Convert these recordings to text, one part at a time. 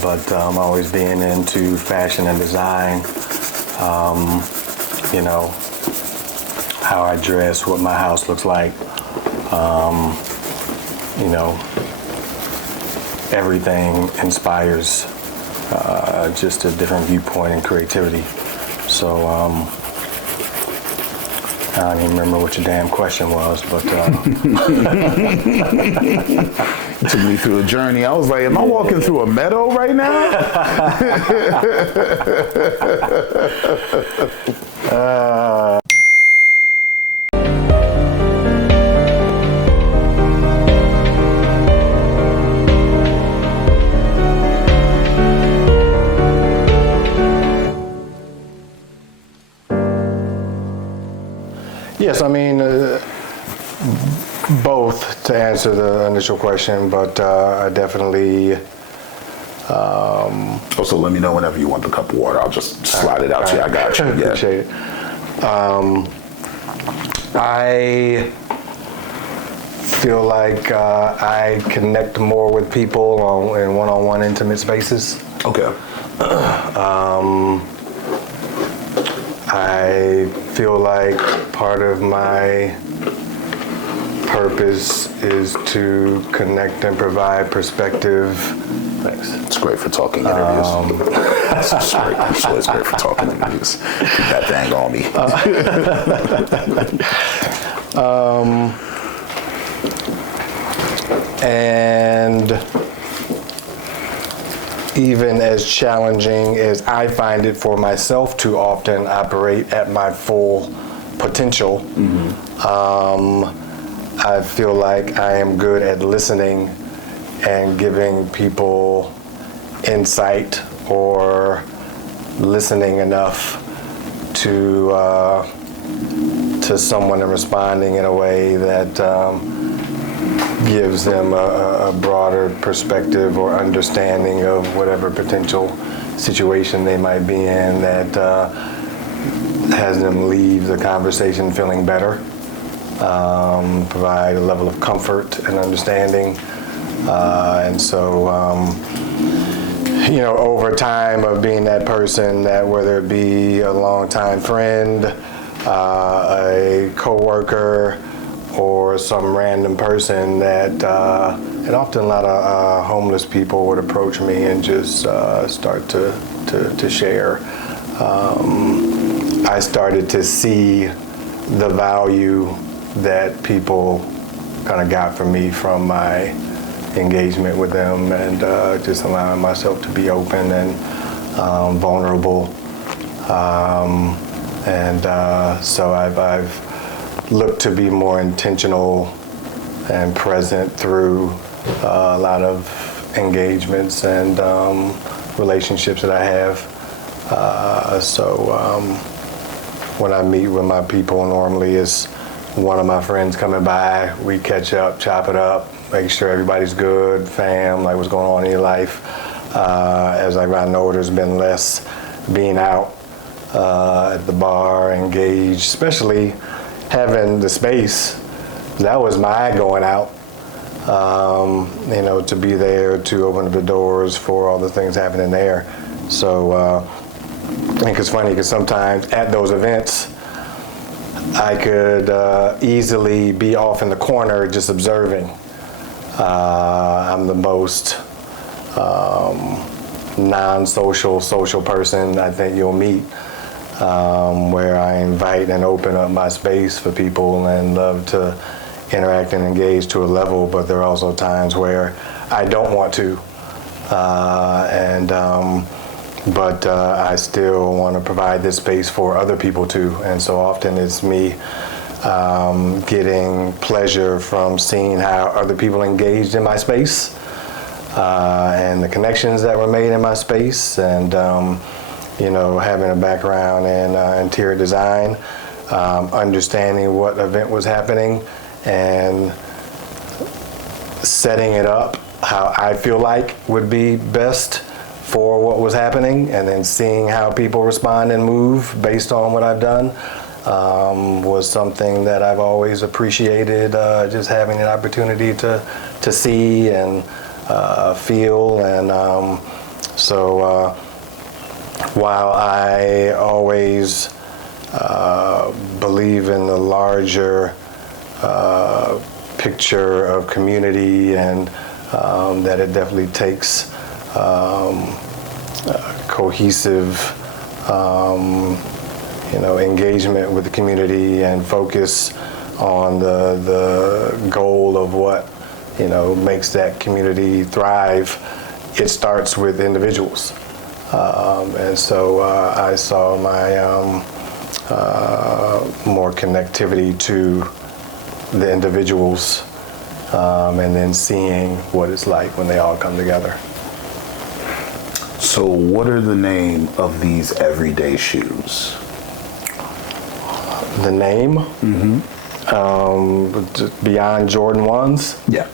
but always being into fashion and design, you know, how I dress, what my house looks like, you know, everything inspires just a different viewpoint and creativity. So I don't even remember what your damn question was, but It took me through a journey. I was like, am I walking through a meadow right now? Yes, I mean, both to answer the initial question, but I definitely. Also, let me know whenever you want the cup of water. I'll just slide it out to you. I got you. Yeah. Appreciate it. I feel like I connect more with people in one-on-one intimate spaces. Okay. I feel like part of my purpose is to connect and provide perspective. Thanks. It's great for talking interviews. It's great. I'm sure it's great for talking interviews. Keep that thing on me. And even as challenging as I find it for myself to often operate at my full potential, I feel like I am good at listening and giving people insight or listening enough to someone and responding in a way that gives them a broader perspective or understanding of whatever potential situation they might be in that has them leave the conversation feeling better, provide a level of comfort and understanding. And so, you know, over time of being that person that whether it be a longtime friend, a coworker, or some random person that, and often a lot of homeless people would approach me and just start to share. I started to see the value that people kind of got from me from my engagement with them and just allowing myself to be open and vulnerable. So I've looked to be more intentional and present through a lot of engagements and relationships that I have. When I meet with my people, normally it's one of my friends coming by, we catch up, chop it up, make sure everybody's good, fam, like what's going on in your life. As I got older, there's been less being out at the bar, engaged, especially having the space. That was my going out, you know, to be there, to open up the doors for all the things happening there. So I think it's funny because sometimes at those events, I could easily be off in the corner just observing. I'm the most non-social, social person I think you'll meet, where I invite and open up my space for people and love to interact and engage to a level, but there are also times where I don't want to. But I still want to provide this space for other people too. And so often it's me getting pleasure from seeing how other people engaged in my space and the connections that were made in my space. And, you know, having a background in interior design, understanding what event was happening and setting it up how I feel like would be best for what was happening, and then seeing how people respond and move based on what I've done was something that I've always appreciated, just having an opportunity to see and feel, and So while I always believe in the larger picture of community, and that it definitely takes cohesive engagement with the community and focus on the goal of what makes that community thrive. It starts with individuals, and so I saw my more connectivity to the individuals, and then seeing what it's like when they all come together. So what are the name of these everyday shoes? The name? Mm-hmm. Beyond Jordan 1s? Yeah.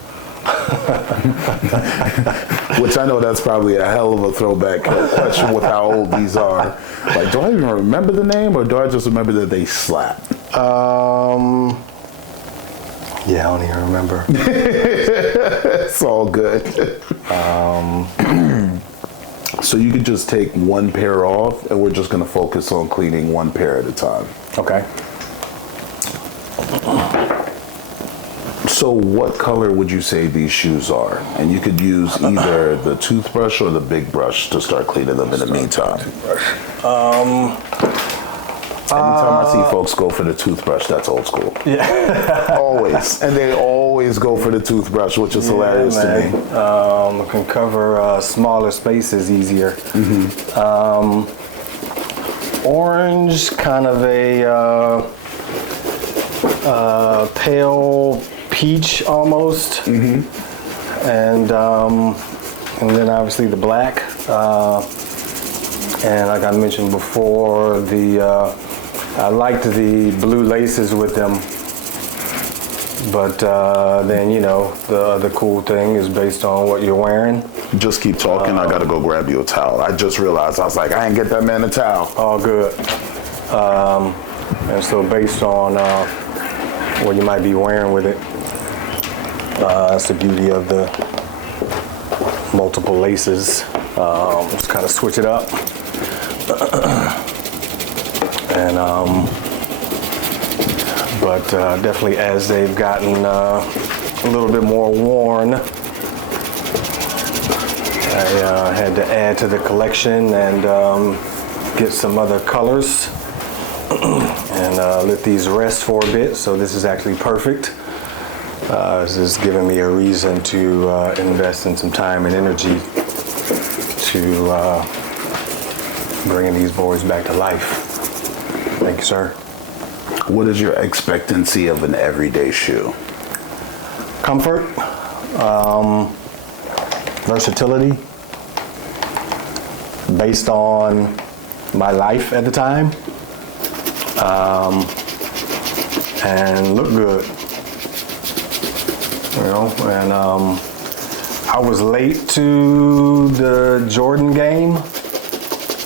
Which I know that's probably a hell of a throwback question with how old these are. Like, do I even remember the name, or do I just remember that they slap? Yeah, I don't even remember. It's all good. So you could just take one pair off, and we're just going to focus on cleaning one pair at a time. Okay. So what color would you say these shoes are? And you could use either the toothbrush or the big brush to start cleaning them in the meantime. Anytime I see folks go for the toothbrush, that's old school. Yeah. Always. And they always go for the toothbrush, which is hilarious to me. Can cover smaller spaces easier. Mm-hmm. Orange, kind of a pale peach almost. Mm-hmm. And then obviously the black. And like I mentioned before, I liked the blue laces with them, but then the cool thing is based on what you're wearing. Just keep talking. I gotta go grab you a towel. I just realized, I was like, I ain't get that man a towel. All good. And so based on what you might be wearing with it, that's the beauty of the multiple laces. Just kind of switch it up. And but definitely as they've gotten a little bit more worn, I had to add to the collection and get some other colors and let these rest for a bit. So this is actually perfect. This is giving me a reason to invest in some time and energy to bringing these boys back to life. Thank you, sir. What is your expectancy of an everyday shoe? Comfort, versatility, based on my life at the time, and look good. And I was late to the Jordan game.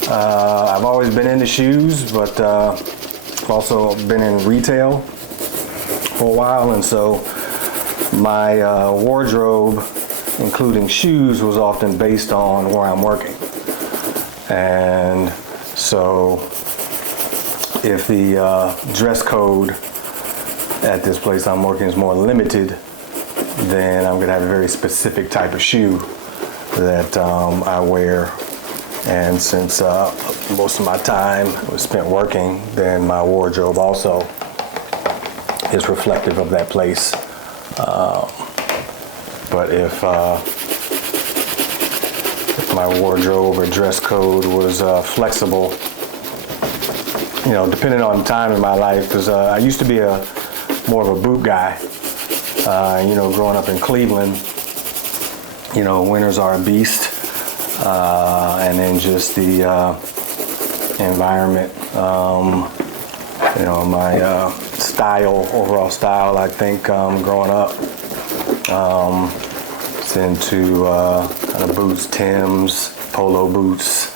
I've always been into shoes, but I've also been in retail for a while, and so my wardrobe, including shoes, was often based on where I'm working. And so if the dress code at this place I'm working is more limited, then I'm gonna have a very specific type of shoe that I wear. And since most of my time was spent working, then my wardrobe also is reflective of that place. But if my wardrobe or dress code was flexible, depending on the time in my life, because I used to be more of a boot guy. Growing up in Cleveland, winters are a beast. And then just the environment, my overall style, I think, growing up, it's into kind of boots, Timbs, polo boots.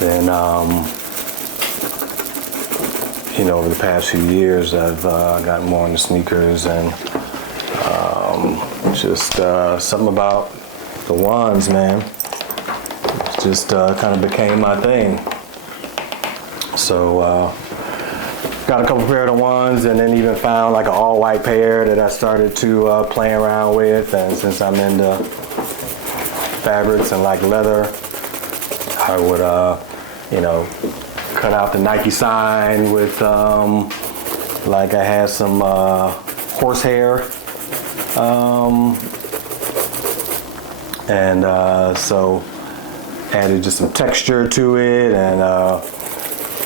Then, over the past few years, I've gotten more into sneakers and just something about the wands, man. It just kind of became my thing. So got a couple pair of the ones, and then even found like an all-white pair that I started to play around with. And since I'm into fabrics and like leather, I would, cut out the Nike sign with, like I had some horsehair. So added just some texture to it, and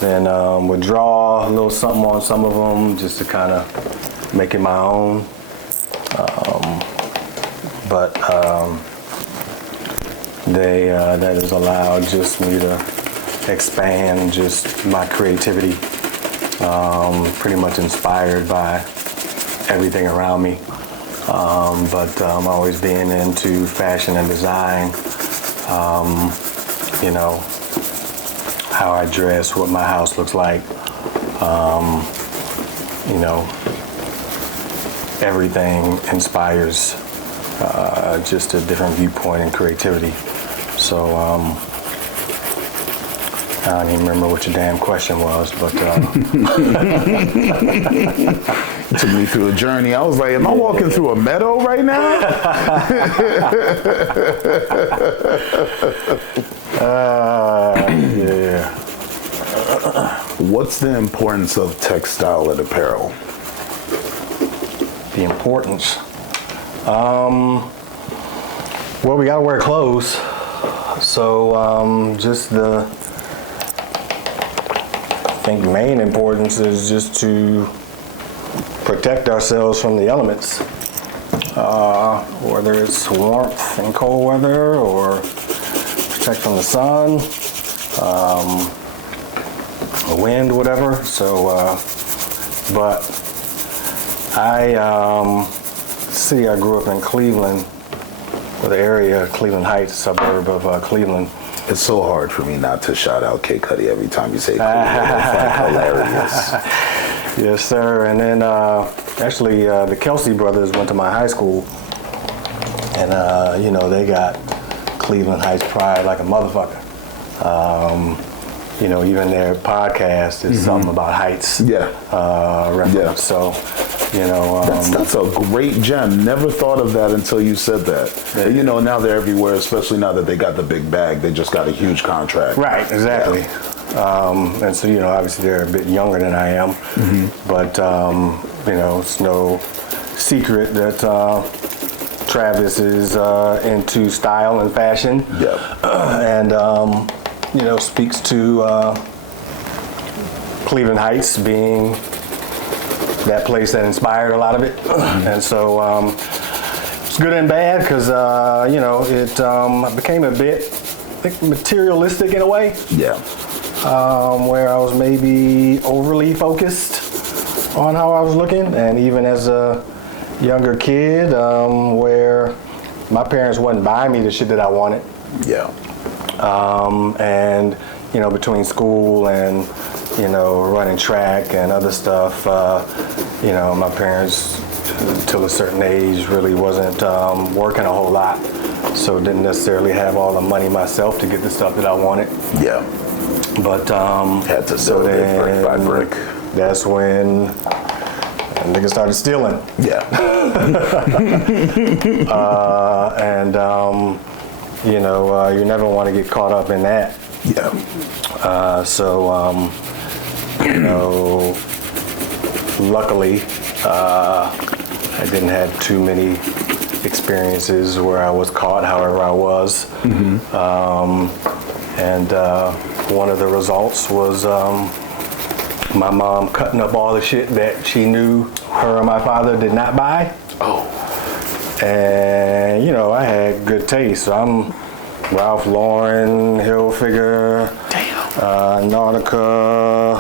then would draw a little something on some of them just to kind of make it my own. That has allowed just me to expand just my creativity, pretty much inspired by everything around me. But I'm always being into fashion and design, how I dress, what my house looks like, everything inspires just a different viewpoint and creativity. So I don't even remember what your damn question was, but It took me through a journey. I was like, am I walking through a meadow right now? yeah. What's the importance of textile and apparel? The importance. Well, we gotta wear clothes, so just I think the main importance is just to protect ourselves from the elements, whether it's warmth and cold weather, or protect from the sun, the wind, whatever. So, but I grew up in Cleveland, or the area, Cleveland Heights, suburb of Cleveland. It's so hard for me not to shout out K Cudi every time you say Cleveland. It's like hilarious. Yes, sir. And then actually the Kelsey brothers went to my high school, and they got Cleveland Heights pride like a motherfucker. Even their podcast is something about heights. Yeah. Reference. Yeah. So, that's a great gem. Never thought of that until you said that. Yeah. Now they're everywhere, especially now that they got the big bag. They just got a huge contract. Right, exactly. Yeah. And so, obviously they're a bit younger than I am, but, it's no secret that Travis is into style and fashion. Yeah. And, speaks to Cleveland Heights being that place that inspired a lot of it. And so it's good and bad because, it became a bit, I think, materialistic in a way. Yeah. Where I was maybe overly focused on how I was looking. And even as a younger kid, where my parents wouldn't buy me the shit that I wanted. Yeah. And, between school and, running track and other stuff, my parents, till a certain age, really wasn't working a whole lot. So didn't necessarily have all the money myself to get the stuff that I wanted. Yeah. But had to sell it brick by brick. That's when niggas started stealing. Yeah. You never want to get caught up in that. Yeah. Luckily, I didn't have too many experiences where I was caught. However, I was. One of the results was my mom cutting up all the shit that she knew her and my father did not buy. Oh. And, I had good taste. So I'm Ralph Lauren, Hilfiger, Nautica,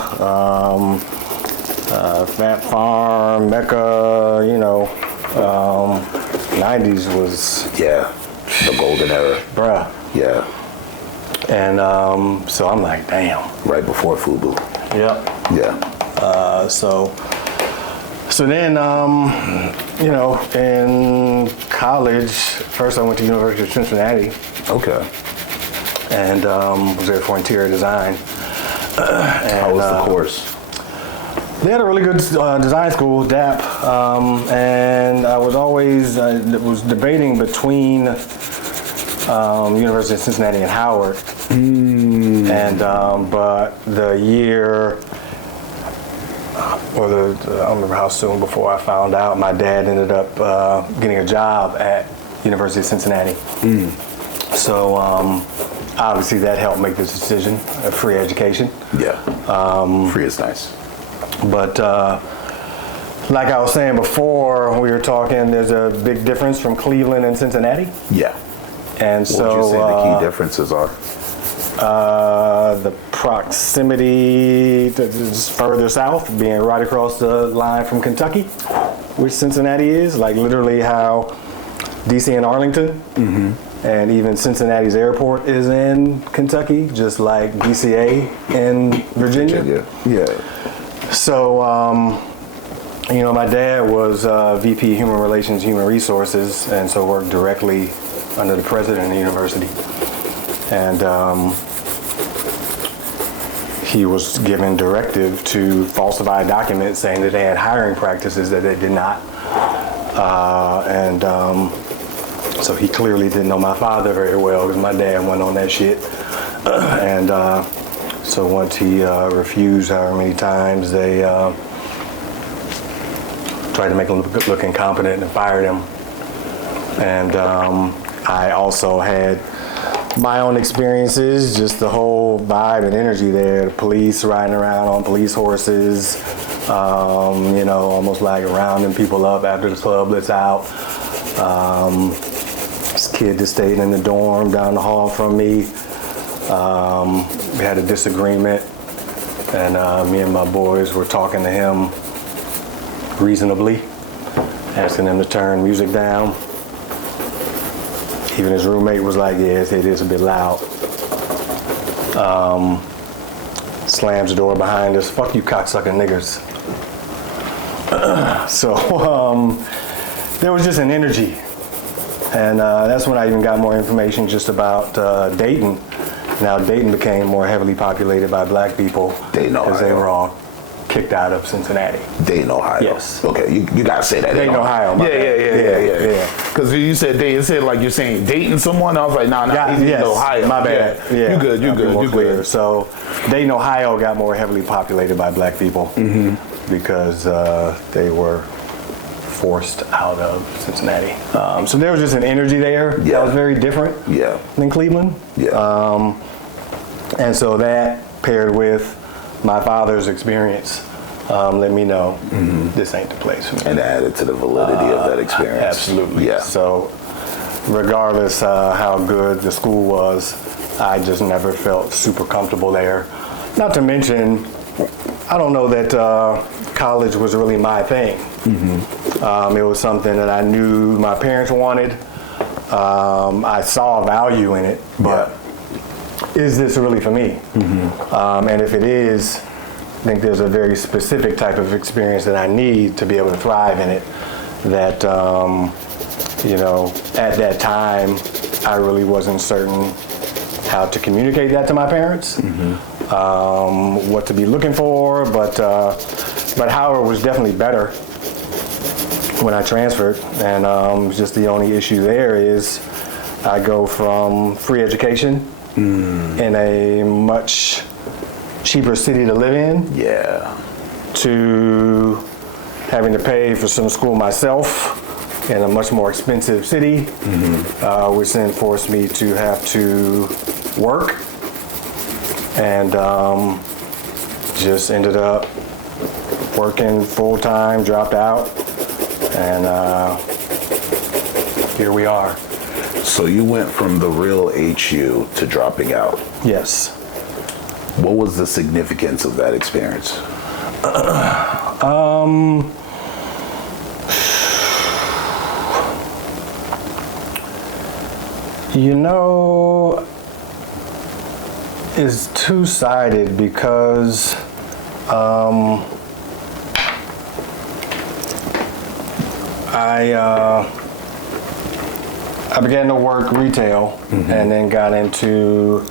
Fat Farm, Mecca, 90s was... Yeah, the golden era. Bruh. Yeah. And so I'm like, damn. Right before FUBU. Yep. Yeah. So So then, you know, in college, first I went to University of Cincinnati Okay. and was there for interior design. How was the course? They had a really good design school, DAP, and I was always was debating between University of Cincinnati and Howard. And but the year, or I don't remember how soon before I found out, my dad ended up getting a job at University of Cincinnati. So obviously that helped make this decision of free education. Yeah. Free is nice. But like I was saying before, we were talking, there's a big difference from Cleveland and Cincinnati. Yeah. And What would you say the key differences are? The proximity to just further south, being right across the line from Kentucky, which Cincinnati is, like literally how DC and Arlington, and even Cincinnati's airport is in Kentucky, just like DCA in Virginia. Yeah. So, you know, my dad was VP Human Relations, Human Resources, and so worked directly under the president of the university. And he was given directive to falsify documents saying that they had hiring practices that they did not. So he clearly didn't know my father very well because my dad went on that shit. And so once he refused however many times, they tried to make him look incompetent and fired him. And I also had my own experiences, just the whole vibe and energy there, the police riding around on police horses, you know, almost like rounding people up after the club lets out. This kid that stayed in the dorm down the hall from me, we had a disagreement, and me and my boys were talking to him reasonably, asking him to turn music down. Even his roommate was like, yes, it is a bit loud. Slams the door behind us. Fuck you, cocksucking niggers. So there was just an energy. And that's when I even got more information just about Dayton. Now Dayton became more heavily populated by black people because they were all kicked out of Cincinnati. Dayton, Ohio. Yes. Okay, you gotta say that. Dayton, Ohio. Yeah. Because you said Dayton, it said like you're saying Dayton someone. I was like, nah, he's in Ohio. My bad. Yeah. You good. You good. So Dayton, Ohio got more heavily populated by black people because they were forced out of Cincinnati. So there was just an energy there that was very different than Cleveland. And so that paired with my father's experience let me know this ain't the place for me. And added to the validity of that experience. Absolutely. Yeah. So regardless how good the school was, I just never felt super comfortable there. Not to mention, I don't know that college was really my thing. It was something that I knew my parents wanted. I saw value in it, but is this really for me? And if it is, I think there's a very specific type of experience that I need to be able to thrive in it. That, you know, at that time, I really wasn't certain how to communicate that to my parents, what to be looking for, but Howard was definitely better when I transferred, and just the only issue there is I go from free education in a much cheaper city to live in to having to pay for some school myself in a much more expensive city, which then forced me to have to work, and just ended up working full-time, dropped out, and here we are. So you went from the real HU to dropping out. Yes. What was the significance of that experience? You know, it's two-sided because I began to work retail and then got into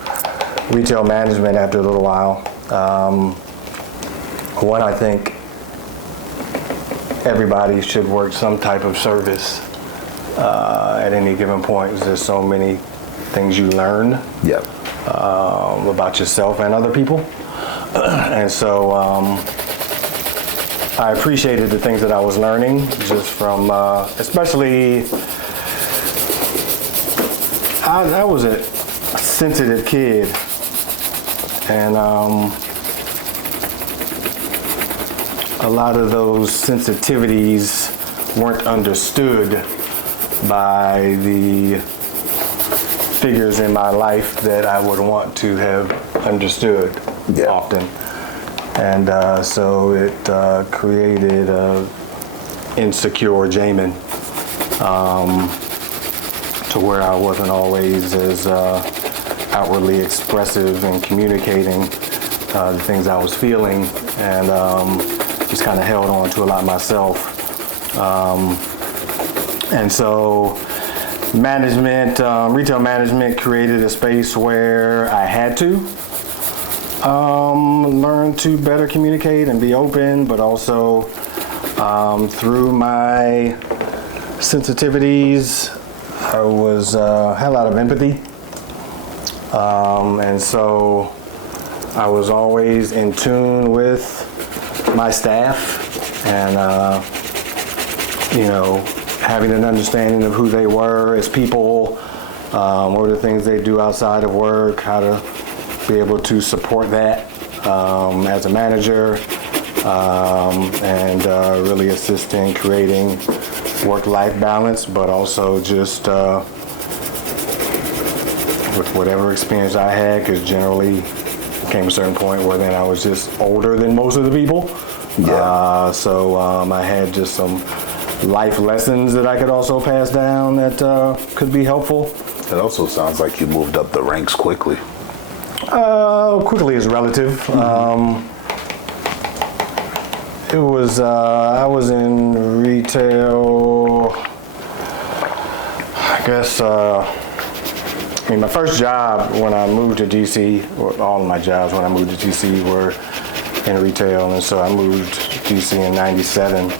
retail management after a little while. One, I think everybody should work some type of service at any given point. There's so many things you learn Yep. about yourself and other people. And so I appreciated the things that I was learning just from, especially, I was a sensitive kid, and a lot of those sensitivities weren't understood by the figures in my life that I would want to have understood often. And so it created a insecure Jamin, to where I wasn't always as outwardly expressive in communicating the things I was feeling, and just kind of held on to a lot myself. And so management, retail management created a space where I had to learn to better communicate and be open, but also through my sensitivities, I was had a lot of empathy, and so I was always in tune with my staff, and you know, having an understanding of who they were as people, what were the things they do outside of work, how to be able to support that as a manager, and really assist in creating work-life balance, but also just with whatever experience I had, because generally it came a certain point where then I was just older than most of the people. Yeah. So I had just some life lessons that I could also pass down that could be helpful. It also sounds like you moved up the ranks quickly. Quickly is relative. It was, I was in retail, I guess, I mean, my first job when I moved to DC, or all of my jobs when I moved to DC were in retail, and so I moved to DC in '97.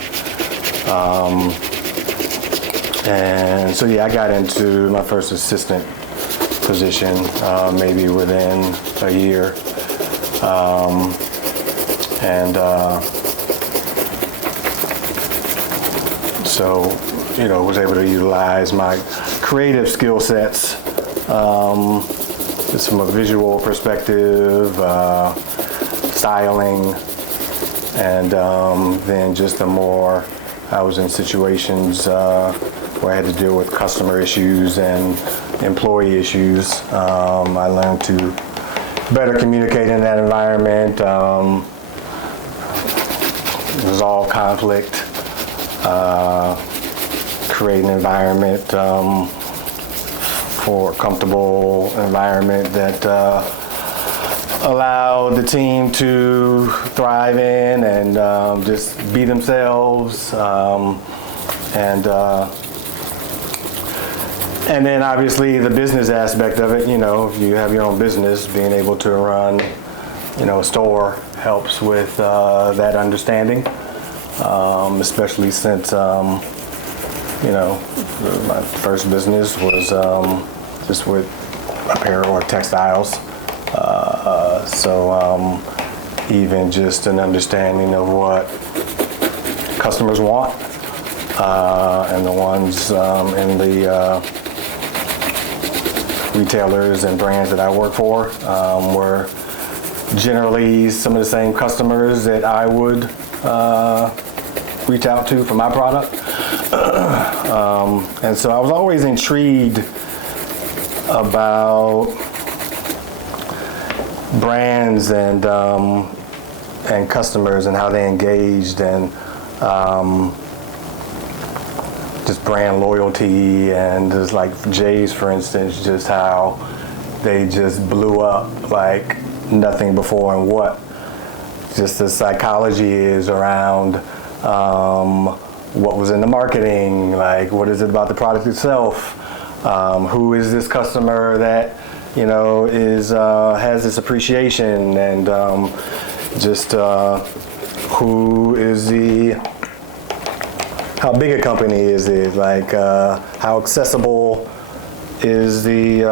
And so, yeah, I got into my first assistant position maybe within a year. So, you know, was able to utilize my creative skill sets just from a visual perspective, styling, and then just the more I was in situations where I had to deal with customer issues and employee issues. I learned to better communicate in that environment, resolve conflict, create an environment for a comfortable environment that allowed the team to thrive in and just be themselves, and then obviously the business aspect of it. You know, if you have your own business, being able to run, you know, a store helps with that understanding, especially since, you know, my first business was just with apparel or textiles. So even just an understanding of what customers want, and the ones in the retailers and brands that I work for were generally some of the same customers that I would reach out to for my product. And so I was always intrigued about brands and customers and how they engaged, and just brand loyalty, and just like Jay's, for instance, just how they just blew up like nothing before, and what just the psychology is around what was in the marketing, like what is it about the product itself, who is this customer that is has this appreciation, and just who is how big a company is it, like how accessible is the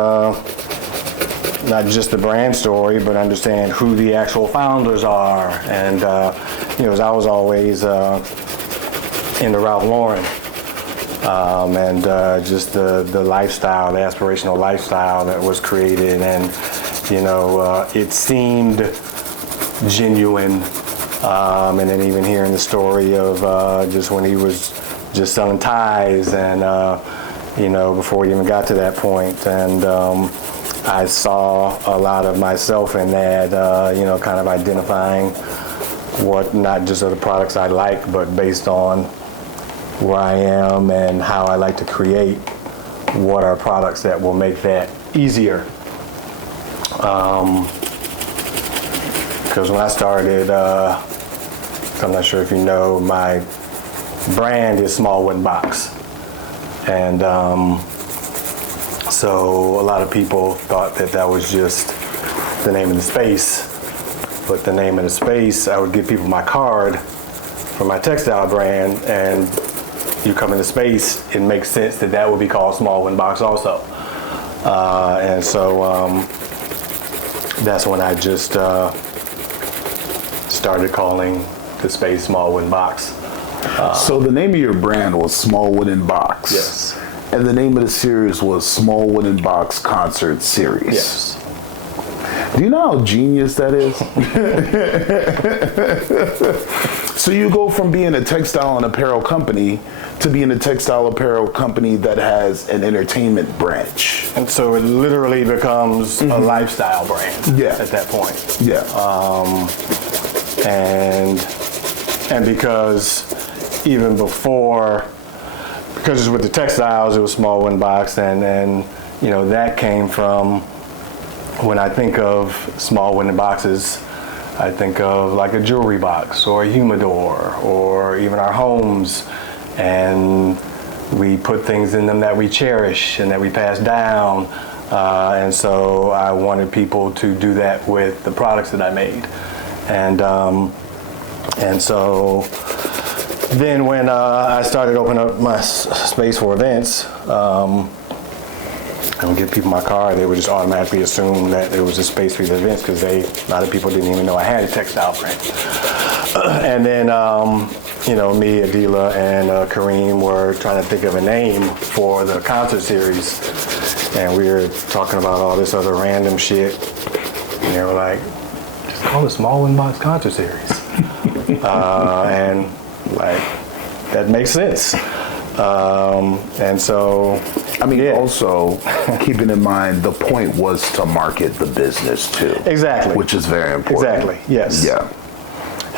not just the brand story, but understand who the actual founders are. And as I was always into Ralph Lauren, and just the lifestyle, the aspirational lifestyle that was created, and it seemed genuine. And then even hearing the story of just when he was just selling ties, and before he even got to that point, and I saw a lot of myself in that, kind of identifying what not just of the products I like, but based on where I am and how I like to create, what are products that will make that easier. Because when I started, I'm not sure if you know, my brand is Small Wooden Box. And so a lot of people thought that was just the name of the space. But the name of the space, I would give people my card for my textile brand, and you come into space, it makes sense that would be called Small Wooden Box also. And so that's when I just started calling the space Small Wooden Box. So the name of your brand was Small Wooden Box. Yes. And the name of the series was Small Wooden Box Concert Series. Yes. Do you know how genius that is? So you go from being a textile and apparel company to being a textile apparel company that has an entertainment branch. And so it literally becomes a lifestyle brand at that point. Yeah. And because even before, because it's with the textiles, it was Small Wooden Box, and that came from, when I think of small wooden boxes, I think of like a jewelry box or a humidor or even our homes, and we put things in them that we cherish and that we pass down. And so I wanted people to do that with the products that I made. And so then when I started opening up my space for events, I would give people my card, they would just automatically assume that it was a space for the events, because a lot of people didn't even know I had a textile brand. And then, me, Adila, and Kareem were trying to think of a name for the concert series, and we were talking about all this other random shit, and they were like, just call it Small Wooden Box Concert Series. And like, that makes sense. And so, also keeping in mind, the point was to market the business too. Exactly. Which is very important. Exactly, yes. Yeah.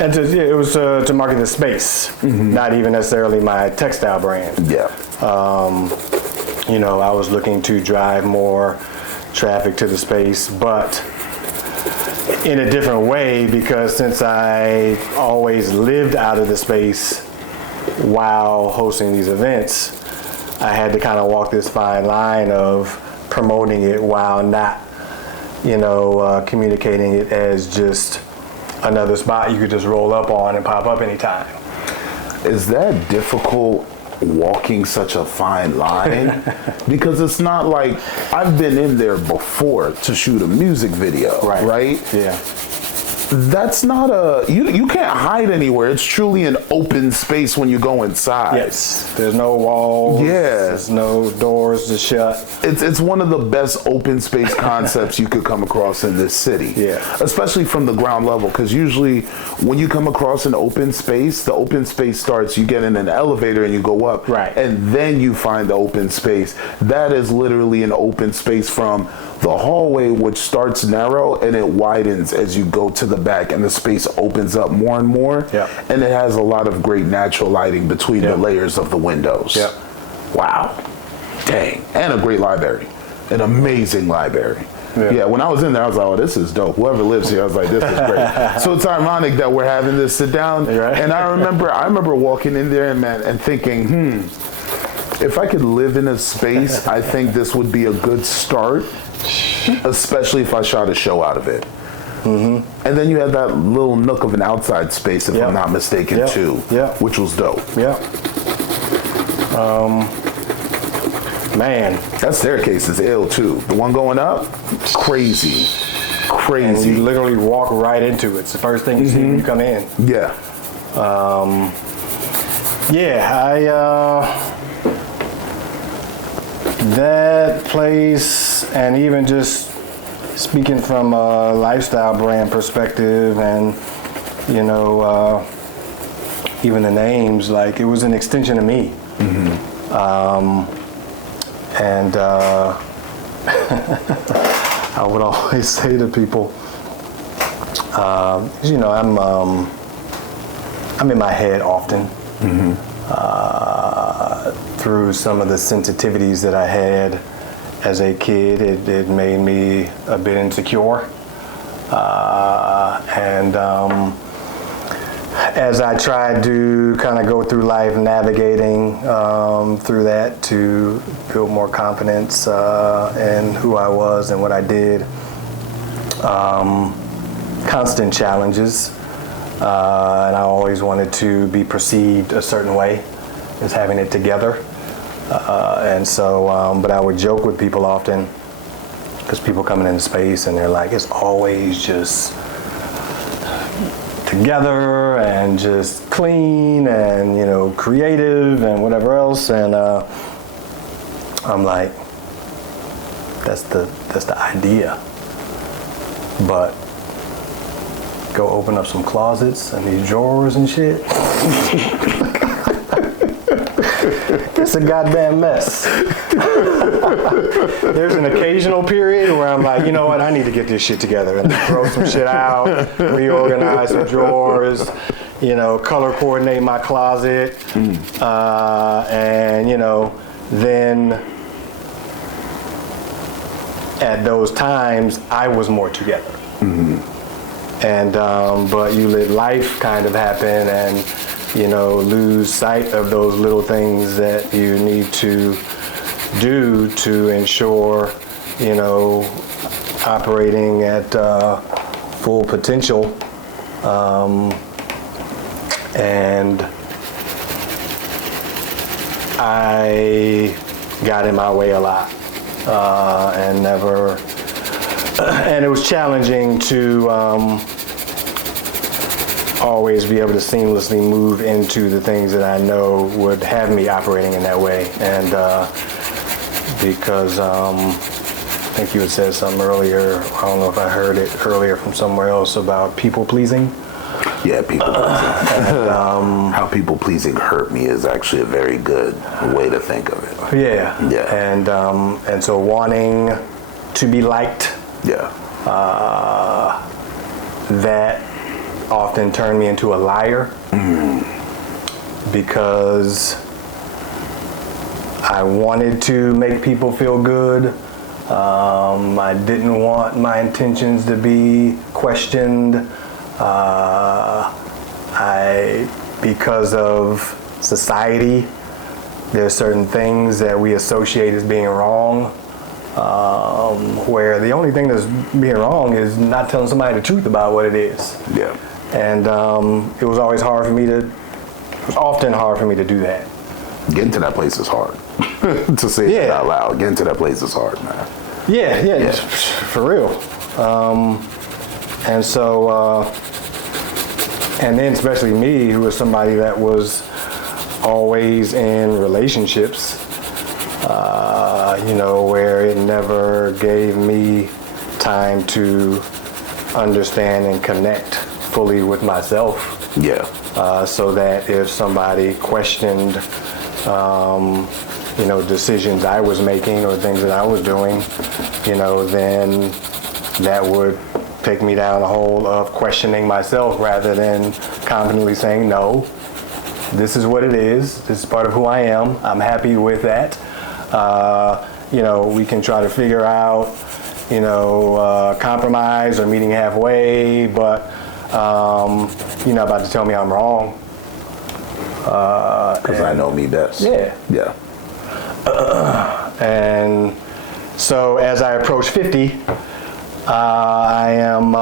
And it was to market the space, not even necessarily my textile brand. Yeah. I was looking to drive more traffic to the space, but in a different way, because since I always lived out of the space while hosting these events, I had to kind of walk this fine line of promoting it while not, communicating it as just another spot you could just roll up on and pop up anytime. Is that difficult, walking such a fine line? Because it's not like, I've been in there before to shoot a music video, right? Yeah. That's not you can't hide anywhere. It's truly an open space when you go inside. Yes. There's no walls. Yeah. There's no doors to shut. It's one of the best open space concepts you could come across in this city. Yeah. Especially from the ground level, because usually when you come across an open space, the open space starts, you get in an elevator and you go up. Right. And then you find the open space. That is literally an open space from the hallway, which starts narrow and it widens as you go to the back, and the space opens up more and more. Yeah. And it has a lot of great natural lighting between the layers of the windows. Yeah. Wow. Dang. And a great library. An amazing library. Yeah. When I was in there, I was like, oh, this is dope. Whoever lives here, I was like, this is great. So it's ironic that we're having this sit down. Right. And I remember walking in there and thinking, if I could live in a space, I think this would be a good start, especially if I shot a show out of it. And then you had that little nook of an outside space, if I'm not mistaken, too, which was dope. Man, that staircase is ill too. The one going up, crazy. And you literally walk right into it. It's the first thing you see when you come in. That place, and even just speaking from a lifestyle brand perspective, and even the names, like, it was an extension of me. And I would always say to people, I'm in my head often through some of the sensitivities that I had as a kid. It made me a bit insecure, and as I tried to kind of go through life navigating through that to build more confidence in who I was and what I did, constant challenges, and I always wanted to be perceived a certain way as having it together, and so but I would joke with people often, because people coming into space and they're like, it's always just together and just clean and creative and whatever else, and I'm like, that's the idea, but go open up some closets and these drawers and shit. It's a goddamn mess. There's an occasional period where I'm like, you know what, I need to get this shit together and throw some shit out, reorganize some drawers, color coordinate my closet, and then at those times I was more together. And but you let life kind of happen and lose sight of those little things that you need to do to ensure, operating at full potential. And I got in my way a lot, and never, and it was challenging to always be able to seamlessly move into the things that I know would have me operating in that way. And because I think you had said something earlier, I don't know if I heard it earlier from somewhere else, about people pleasing. Yeah, people pleasing. How people pleasing hurt me is actually a very good way to think of it. Yeah. And so wanting to be liked. That often turned me into a liar, because I wanted to make people feel good. I didn't want my intentions to be questioned. Because of society, there's certain things that we associate as being wrong, where the only thing that's being wrong is not telling somebody the truth about what it is. And it was often hard for me to do that. Getting to that place is hard. To say it out loud, getting to that place is hard, man. Yeah. For real. And so, and then especially me, who was somebody that was always in relationships, where it never gave me time to understand and connect fully with myself. So that if somebody questioned, decisions I was making or things that I was doing, then that would take me down a hole of questioning myself rather than confidently saying, no, this is what it is. This is part of who I am. I'm happy with that. we can try to figure out, compromise or meeting halfway, but you're not about to tell me I'm wrong. Because I know me best. Yeah. Yeah. And so as I approach 50, I am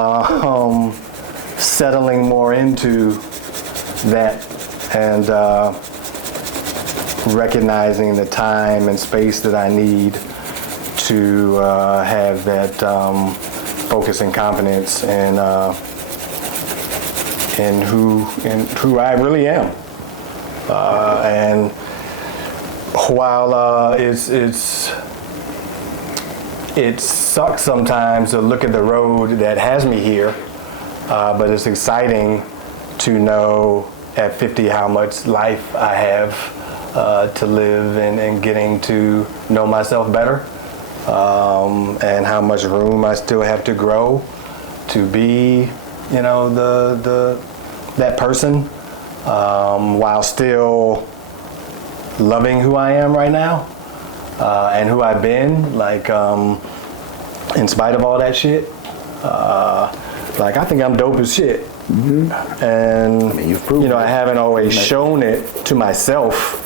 settling more into that and recognizing the time and space that I need to have that focus and confidence in who I really am. And while it sucks sometimes to look at the road that has me here, but it's exciting to know at 50 how much life I have to live and getting to know myself better, and how much room I still have to grow to be, that person, while still loving who I am right now, and who I've been, in spite of all that shit. I think I'm dope as shit. Mm-hmm. And you've proven I haven't always shown it to myself.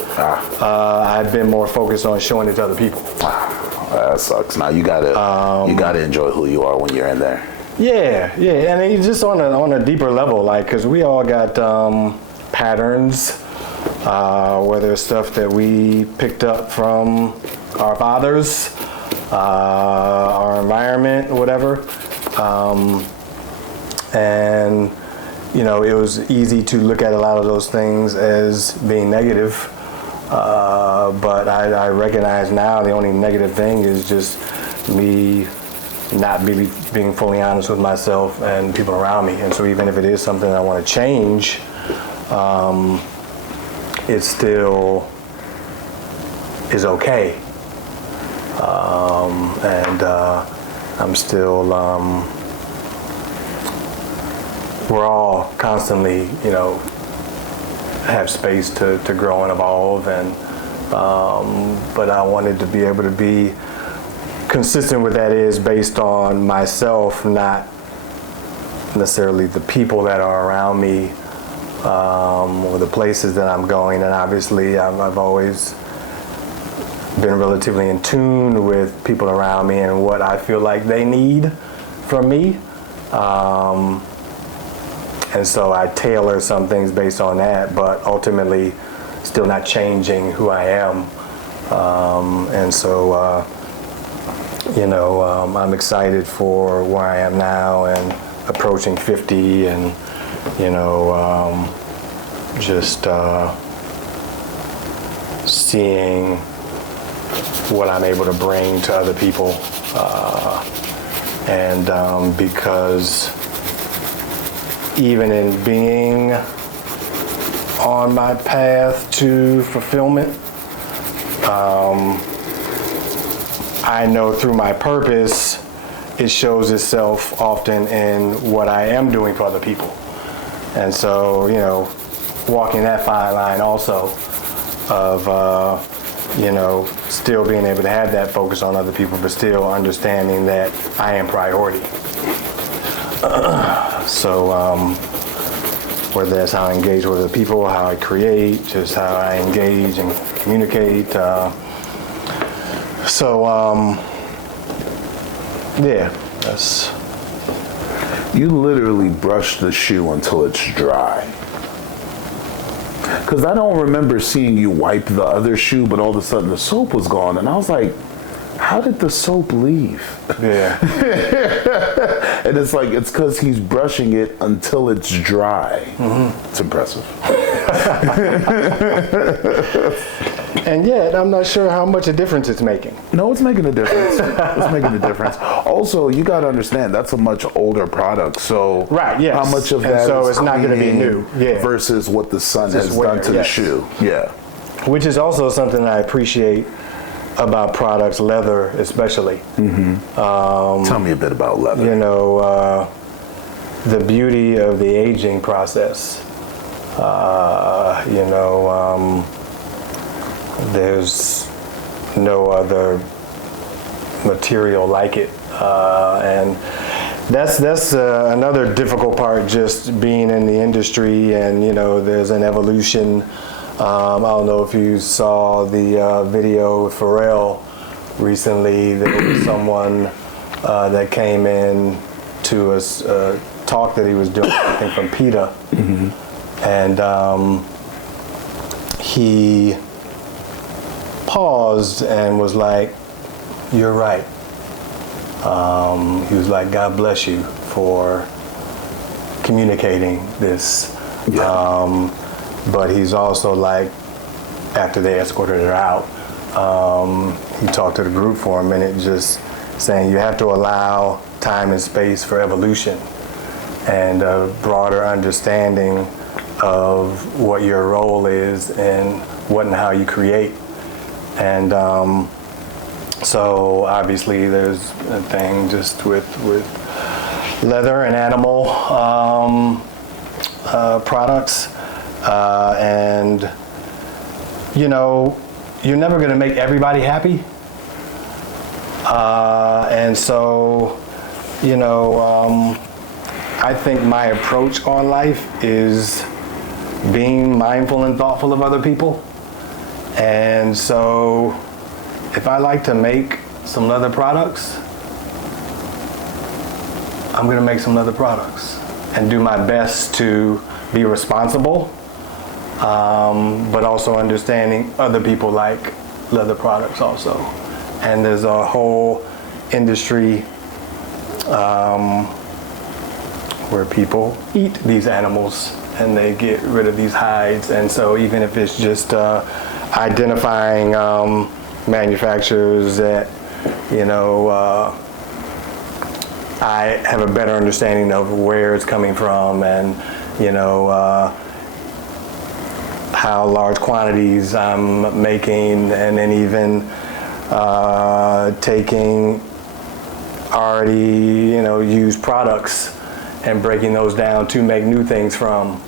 I've been more focused on showing it to other people. That sucks. Now you gotta enjoy who you are when you're in there. Yeah, and it's just on a deeper level, because we all got patterns, whether it's stuff that we picked up from our fathers, our environment, whatever, and it was easy to look at a lot of those things as being negative, but I recognize now the only negative thing is just me not really being fully honest with myself and people around me. And so even if it is something I want to change, it still is okay. And I'm still, we're all constantly, have space to grow and evolve. And, but I wanted to be able to be consistent with that is based on myself, not necessarily the people that are around me, or the places that I'm going. And obviously I've always been relatively in tune with people around me and what I feel like they need from me. And so I tailor some things based on that, but ultimately still not changing who I am. And so, I'm excited for where I am now and approaching 50 and, just seeing what I'm able to bring to other people. And because even in being on my path to fulfillment, I know through my purpose, it shows itself often in what I am doing for other people. And so, walking that fine line also of, still being able to have that focus on other people, but still understanding that I am priority. So, whether that's how I engage with other people, how I create, just how I engage and communicate. That's... You literally brush the shoe until it's dry. Because I don't remember seeing you wipe the other shoe, but all of a sudden the soap was gone. And I was like, how did the soap leave? Yeah. And it's because he's brushing it until it's dry. Mm-hmm. It's impressive. And yet, I'm not sure how much a difference it's making. No, it's making a difference. It's making a difference. Also, you got to understand, that's a much older product. So right, yes. How much of that so is it's not going to be new. Yeah. Versus what the sun has done to the shoe. Yeah. Which is also something I appreciate about products, leather especially. Mm-hmm. Tell me a bit about leather. The beauty of the aging process. There's no other material like it. And that's another difficult part, just being in the industry, and there's an evolution. I don't know if you saw the video with Pharrell recently. There was someone that came in to a talk that he was doing, I think from PETA, and he paused and was like, "You're right." He was like, "God bless you for communicating this." Yeah. But he's also like, after they escorted her out, he talked to the group for a minute, just saying you have to allow time and space for evolution and a broader understanding of what your role is and what and how you create. And so obviously there's a thing just with leather and animal products, and you're never going to make everybody happy, and so I think my approach on life is being mindful and thoughtful of other people. And so if I like to make some leather products, I'm going to make some leather products and do my best to be responsible, but also understanding other people like leather products also. And there's a whole industry where people eat these animals and they get rid of these hides. And so even if it's just identifying manufacturers that I have a better understanding of where it's coming from, and how large quantities I'm making, and then even taking already used products and breaking those down to make new things from.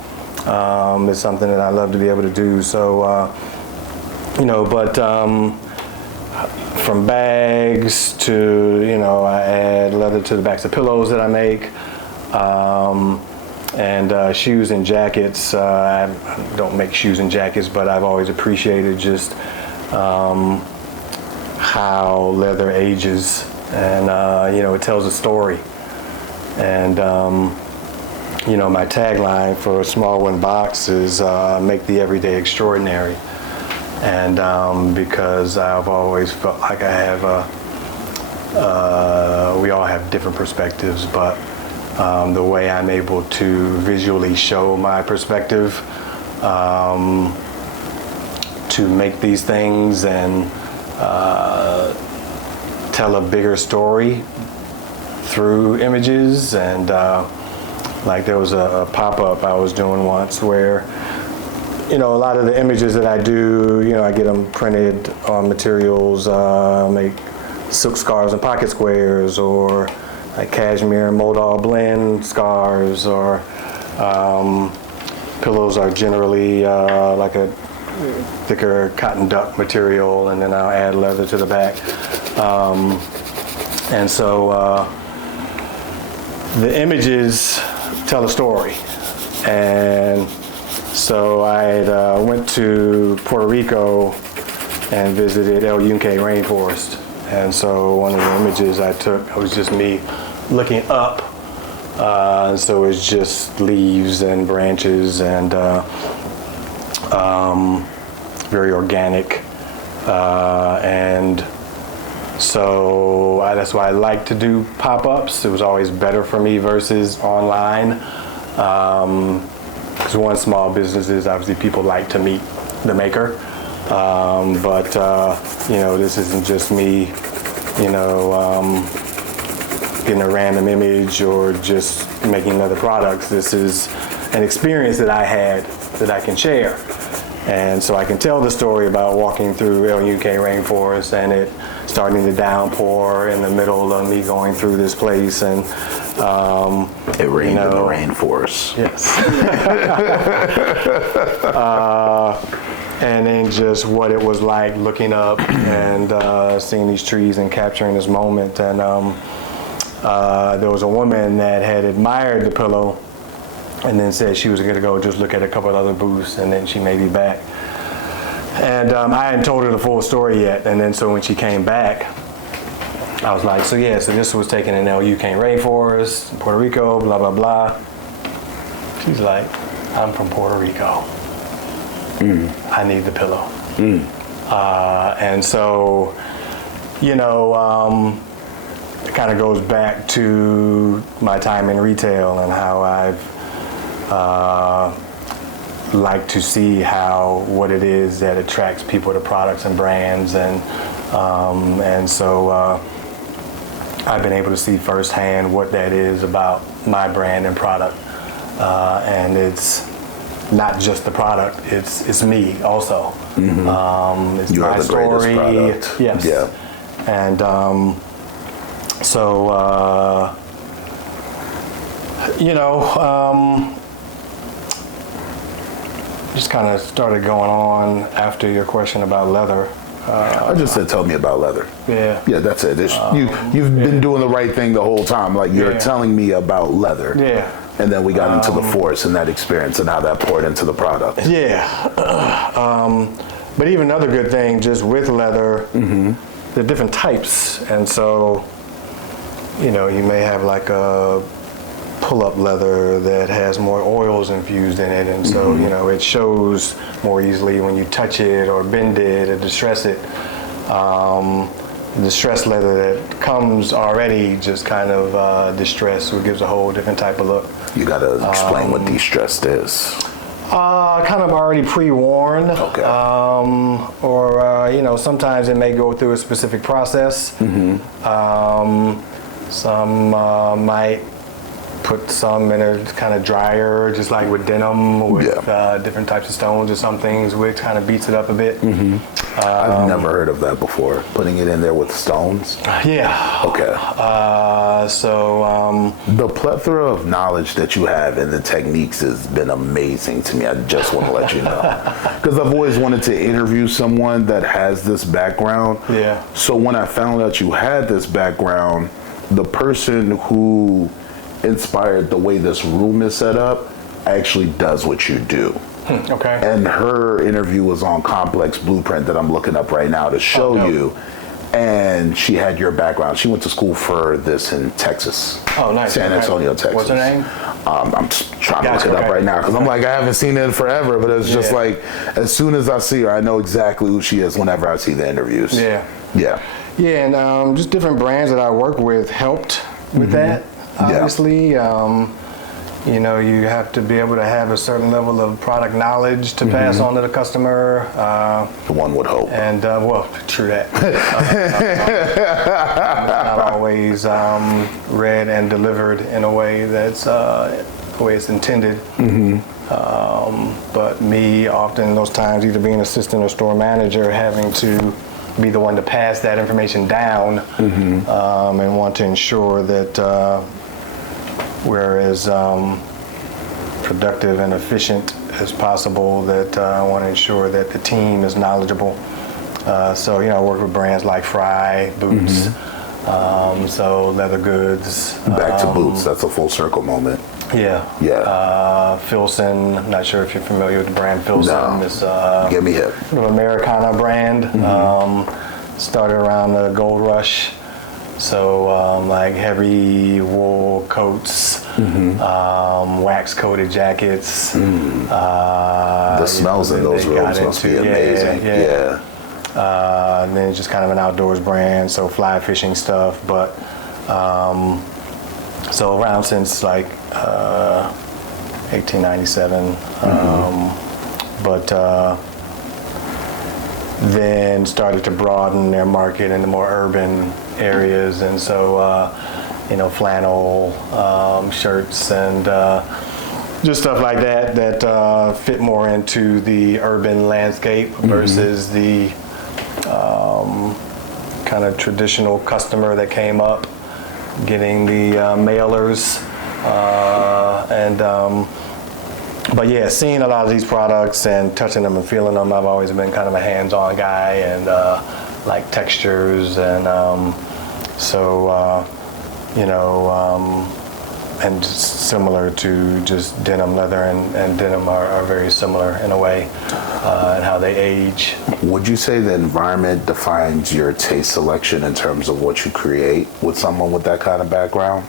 It's something that I love to be able to do. So but from bags to I add leather to the backs of pillows that I make, and shoes and jackets. I don't make shoes and jackets, but I've always appreciated just how leather ages, and it tells a story. And my tagline for a Small One Box is make the everyday extraordinary. And because I've always felt like I have we all have different perspectives, but the way I'm able to visually show my perspective, to make these things and tell a bigger story through images. And like there was a pop-up I was doing once where a lot of the images that I do, I get them printed on materials, make silk scarves and pocket squares, or like cashmere and modal blend scarves, or pillows are generally like a thicker cotton duck material, and then I'll add leather to the back. And so the images tell a story. And so I went to Puerto Rico and visited El Yunque rainforest. And so one of the images I took, it was just me looking up. So it's just leaves and branches, and very organic. And so that's why I like to do pop-ups. It was always better for me versus online. Because one, small businesses, obviously people like to meet the maker. But this isn't just me, getting a random image or just making other products. This is an experience that I had that I can share. And so I can tell the story about walking through El Yunque rainforest and it starting to downpour in the middle of me going through this place. And it rained in the rainforest. Yes. and then just what it was like looking up and seeing these trees and capturing this moment. And there was a woman that had admired the pillow and then said she was going to go just look at a couple of other booths, and then she may be back. And I hadn't told her the full story yet. And then so when she came back, I was like, so this was taken in LU Cane Rainforest, Puerto Rico, blah, blah, blah. She's like, I'm from Puerto Rico. I need the pillow. And so, you know, it kind of goes back to my time in retail and how I've like to see what it is that attracts people to products and brands, and so I've been able to see firsthand what that is about my brand and product, and it's not just the product; it's me also. It's You my are the story. greatest product. Yes. Yeah. And so you know. Just kind of started going on after your question about leather. I just said, tell me about leather. Yeah. Yeah, that's it. You've been doing the right thing the whole time. Like, you're telling me about leather. Yeah. And then we got into the forest and that experience and how that poured into the product. Yeah. But even another good thing, just with leather, there are different types. And so, you know, you may have like a pull-up leather that has more oils infused in it, and so you know it shows more easily when you touch it or bend it or distress it. Distressed leather that comes already just kind of distressed, which gives a whole different type of look. You got to explain what distressed is. Kind of already pre-worn. Okay. Or you know, sometimes it may go through a specific process. Some might put some in a kind of dryer, just like with denim, with different types of stones or some things, which kind of beats it up a bit. I've never heard of that before. Putting it in there with stones? Yeah. Okay. So the plethora of knowledge that you have and the techniques has been amazing to me. I just want to let you know. Because I've always wanted to interview someone that has this background. Yeah. So when I found out you had this background, the person who inspired the way this room is set up actually does what you do. Okay. And her interview was on Complex Blueprint that I'm looking up right now to show you. And she had your background. She went to school for this in Texas. Oh, nice. San Antonio, Texas. What's her name? I'm trying to look it up right now because I'm like, I haven't seen it in forever, but it's just like, as soon as I see her, I know exactly who she is whenever I see the interviews. Yeah. Yeah. Yeah, and just different brands that I work with helped with that. Obviously, you know, you have to be able to have a certain level of product knowledge to pass on to the customer. One would hope. And, well, true that. Not always read and delivered in a way that's the way it's intended. But me, often those times, either being assistant or store manager, having to be the one to pass that information down and want to ensure that we're as productive and efficient as possible, that I want to ensure that the team is knowledgeable. So, you know, I work with brands like Fry, Boots, so leather goods. Back to Boots, that's a full circle moment. Yeah. Yeah. Filson, I'm not sure if you're familiar with the brand Filson. No. It's Get me hip. an Americana brand. Started around the gold rush. So like heavy wool coats, wax coated jackets. The smells in those rooms must be amazing. Yeah. And then just kind of an outdoors brand, so fly fishing stuff. But so around since like 1897. But then started to broaden their market into more urban areas, and so you know, flannel shirts and just stuff like that that fit more into the urban landscape versus the kind of traditional customer that came up getting the mailers and But yeah, seeing a lot of these products and touching them and feeling them, I've always been kind of a hands-on guy and like textures and and just similar to just denim, leather and denim are very similar in a way and how they age. Would you say the environment defines your taste selection in terms of what you create with someone with that kind of background?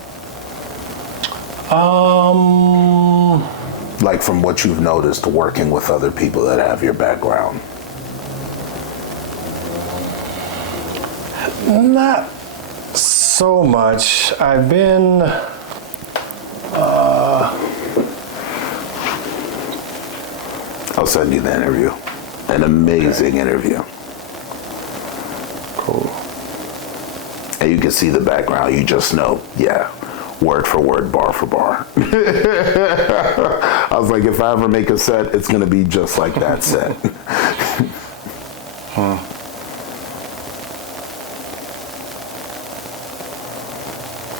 Like from what you've noticed working with other people that have your background? Not so much. I've been I'll send you the interview. An amazing interview. cool. And you can see the background. You just know, yeah, word for word, bar for bar. I was like, if I ever make a set, it's going to be just like that set.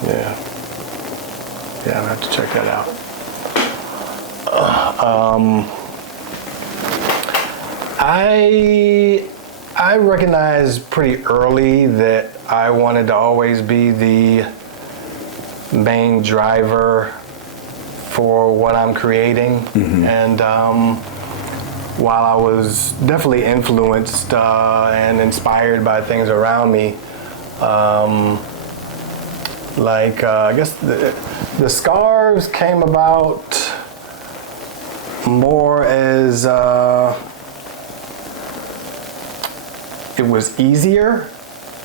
Yeah. Yeah, I'll have to check that out. I recognized pretty early that I wanted to always be the main driver for what I'm creating. And while I was definitely influenced and inspired by things around me, I guess the scarves came about more as it was easier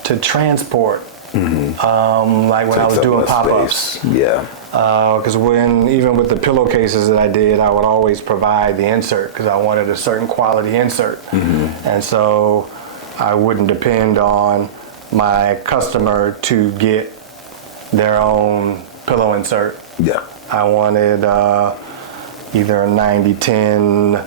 to transport. Like when I was doing pop-ups. Yeah. Because even with the pillowcases that I did, I would always provide the insert because I wanted a certain quality insert. And so I wouldn't depend on my customer to get their own pillow insert. Yeah. I wanted either a 90-10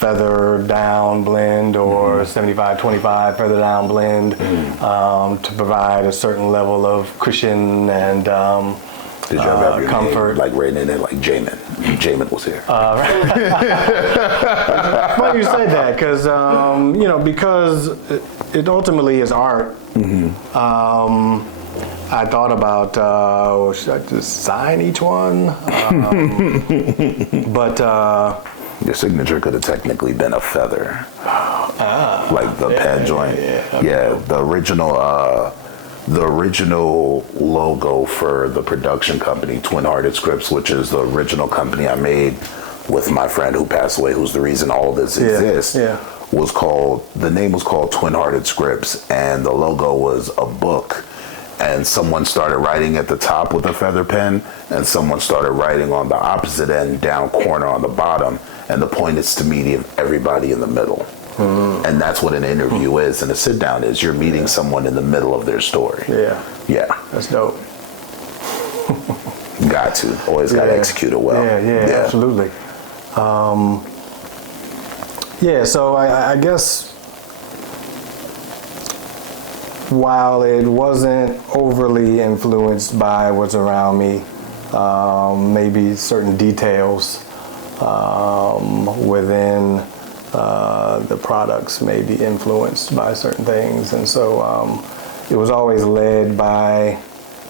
feather down blend or 75-25 feather down blend to provide a certain level of cushion and Did you ever have your comfort. name, like written in it like Jamin? Jamin was here. Funny you say that because because it ultimately is art. I thought about should I just sign each one? But your signature could have technically been a feather, like the pen joint. Yeah, the original logo for the production company, Twin Hearted Scripts, which is the original company I made with my friend who passed away, who's the reason all this exists. The name was called Twin Hearted Scripts, and the logo was a book. And someone started writing at the top with a feather pen, and someone started writing on the opposite end, down corner on the bottom. And the point is to meet everybody in the middle. And that's what an interview is, and a sit down is. You're meeting someone in the middle of their story. Yeah. That's dope. Got to. Always got to execute it well. Yeah, absolutely. So I guess while it wasn't overly influenced by what's around me, maybe certain details within the products may be influenced by certain things. And so it was always led by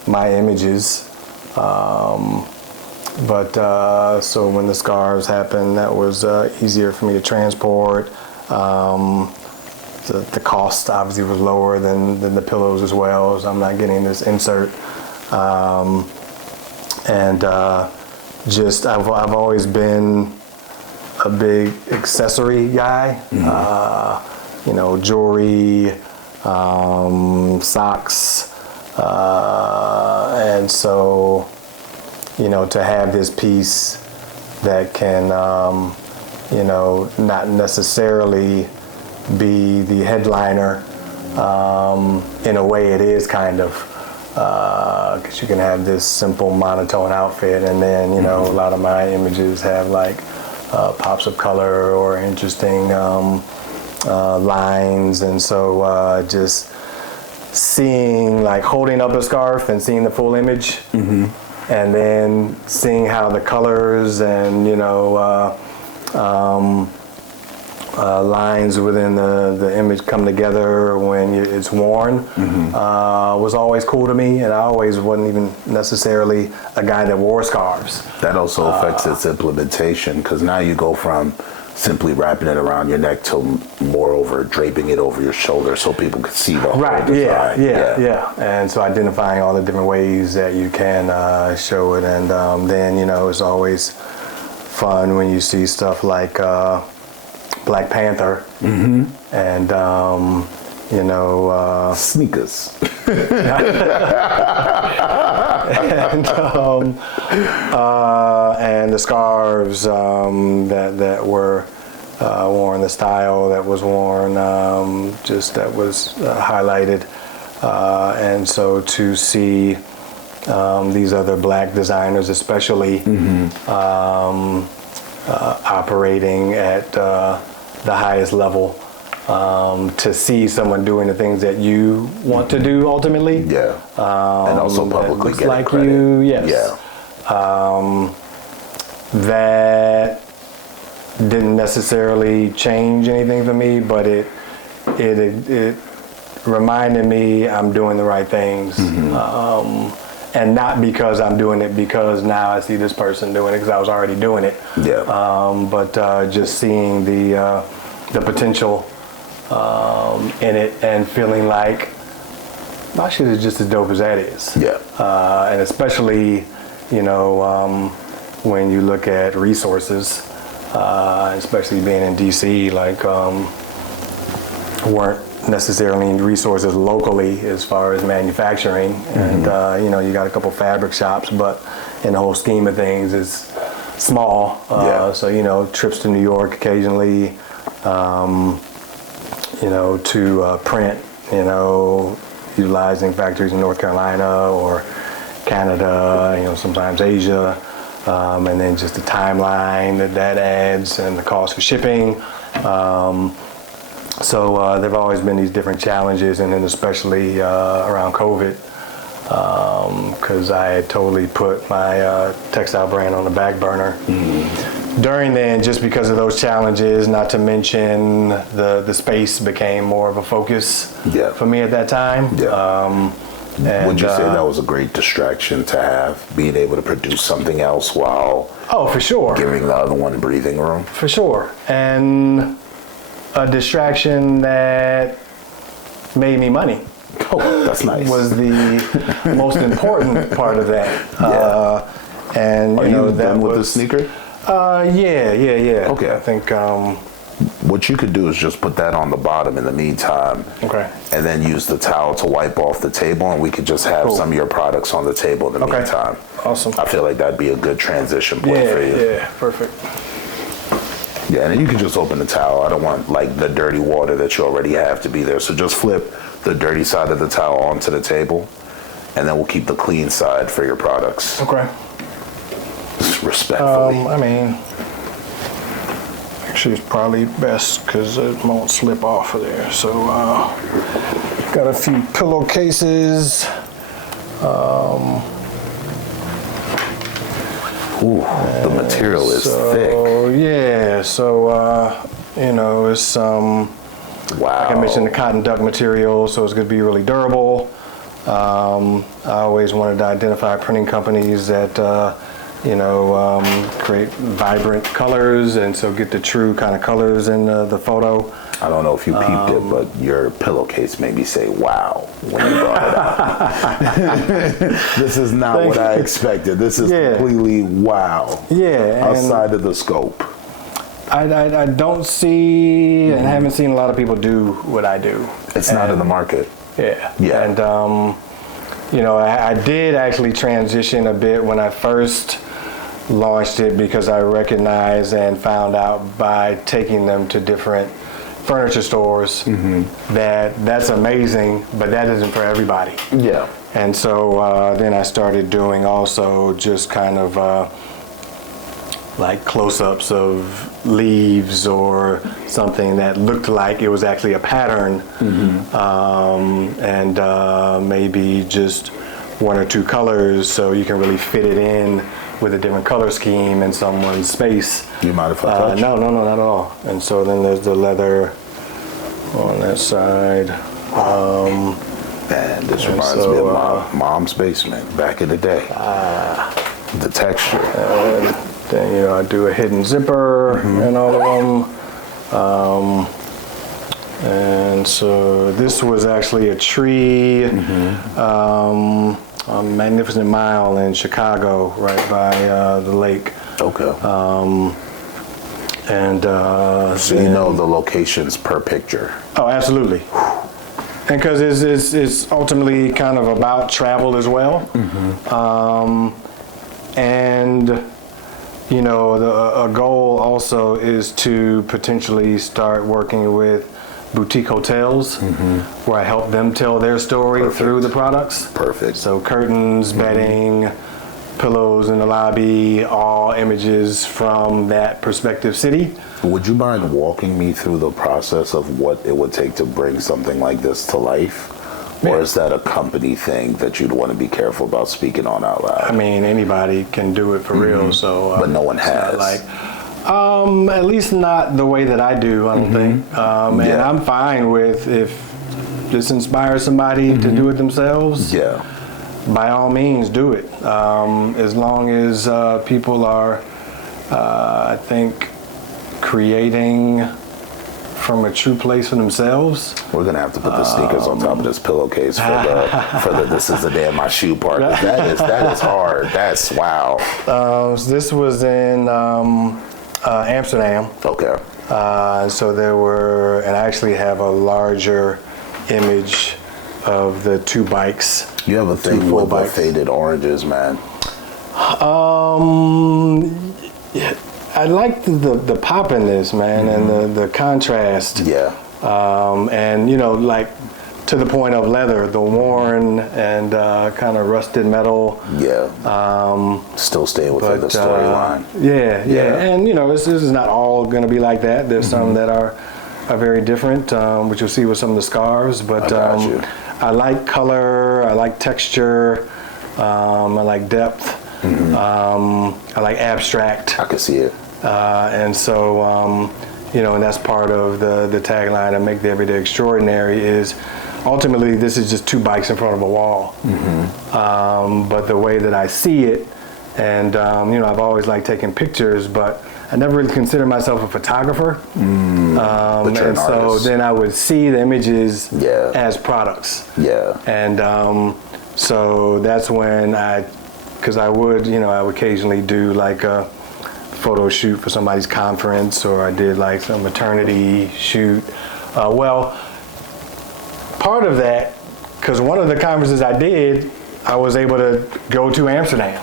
my images. So when the scarves happened, that was easier for me to transport. The cost obviously was lower than the pillows as well, so I'm not getting this insert. I've always been a big accessory guy. Jewelry, socks, and so to have this piece that can not necessarily be the headliner, in a way it is kind of, because you can have this simple monotone outfit and then a lot of my images have like pops of color or interesting lines. And so just seeing, like, holding up a scarf and seeing the full image, and then seeing how the colors and lines within the image come together when it's worn was always cool to me, and I always wasn't even necessarily a guy that wore scarves. That also affects its implementation, because now you go from simply wrapping it around your neck to moreover draping it over your shoulder so people can see the whole design. Yeah. And so identifying all the different ways that you can show it, and then it's always fun when you see stuff like Black Panther and sneakers. and the scarves that were worn, the style that was worn, just that was highlighted, and so to see these other Black designers, especially operating at the highest level. To see someone doing the things that you want to do ultimately. And also publicly getting like credit. you, yes. That didn't necessarily change anything for me, but it reminded me I'm doing the right things. And not because I'm doing it because now I see this person doing it, because I was already doing it. But just seeing the potential in it and feeling like my shit is just as dope as that is. And especially, when you look at resources, especially being in DC, like weren't necessarily resources locally as far as manufacturing. And you got a couple fabric shops, but in the whole scheme of things, it's small. So trips to New York occasionally. To print, utilizing factories in North Carolina or Canada, sometimes Asia, and then just the timeline that adds and the cost for shipping. So there have always been these different challenges, and then especially around COVID, because I had totally put my textile brand on the back burner. During then, just because of those challenges, not to mention the space became more of a focus for me at that time. And, would you say that was a great distraction to have, being able to produce something else while for sure, giving the other one breathing room? For sure. And a distraction that made me money. Oh, that's nice. Was the most important part of that. And Are you that done with the was sneaker? Yeah. Okay. I think what you could do is just put that on the bottom in the meantime. Okay. And then use the towel to wipe off the table, and we could just have some of your products on the table in the meantime. Awesome. I feel like that'd be a good transition point for you. Yeah, perfect. Yeah, and then you can just open the towel. I don't want like the dirty water that you already have to be there. So just flip the dirty side of the towel onto the table, and then we'll keep the clean side for your products. Okay. Respectfully. Actually it's probably best because it won't slip off of there. So got a few pillowcases. Ooh, the material is thick. Yeah, so it's wow. like I mentioned, the cotton duck material, so it's going to be really durable. I always wanted to identify printing companies that create vibrant colors, and so get the true kind of colors in the photo. I don't know if you peeped it, but your pillowcase made me say wow when you brought it out. This is not what I expected. This is completely wow. Yeah. Outside of the scope. I don't see and haven't seen a lot of people do what I do. It's not in the market. Yeah. Yeah. And, I did actually transition a bit when I first launched it, because I recognized and found out by taking them to different furniture stores that's amazing, but that isn't for everybody. Yeah. And so then I started doing also just kind of like close-ups of leaves or something that looked like it was actually a pattern, and maybe just one or two colors so you can really fit it in with a different color scheme in someone's space. You mind if I touch? No, not at all. And so then there's the leather on that side. Man, this reminds me of my mom's basement back in the day. The texture. And then, I do a hidden zipper and all of them. And so this was actually a tree, a Magnificent Mile in Chicago, right by the lake. Okay. So you know the locations per picture. Oh, absolutely. And because it's ultimately kind of about travel as well. And a goal also is to potentially start working with boutique hotels where I help them tell their story through the products. Perfect. So curtains, bedding, pillows in the lobby, all images from that prospective city. Would you mind walking me through the process of what it would take to bring something like this to life? Yeah. Or is that a company thing that you'd want to be careful about speaking on out loud? I mean, anybody can do it for real. So, but no one has. At least not the way that I do, I don't think. And I'm fine with if this inspires somebody to do it themselves. Yeah. By all means, do it. As long as people are, I think, creating from a true place for themselves. We're gonna have to put the sneakers on top of this pillowcase for the this is the day of my shoe part. That is hard. That's wow. This was in Amsterdam. Okay. So there were, and I actually have a larger image of the two bikes. You have a thing with the faded oranges, man. Yeah, I like the pop in this, man, and the contrast. Yeah. And to the point of leather, the worn and kind of rusted metal. Yeah. Still staying within the storyline. Yeah. And this is not all going to be like that. There's some that are very different, which you'll see with some of the scarves. But I like color. I like texture. I like depth. I like abstract. I can see it. And so, and that's part of the tagline of Make the Everyday Extraordinary is ultimately this is just two bikes in front of a wall. But the way that I see it, and, I've always liked taking pictures, but I never really considered myself a photographer. But you're an so artist. then I would see the images as products. Yeah. And so that's when because I would occasionally do like a photo shoot for somebody's conference, or I did like some maternity shoot. Part of that, because one of the conferences I did, I was able to go to Amsterdam.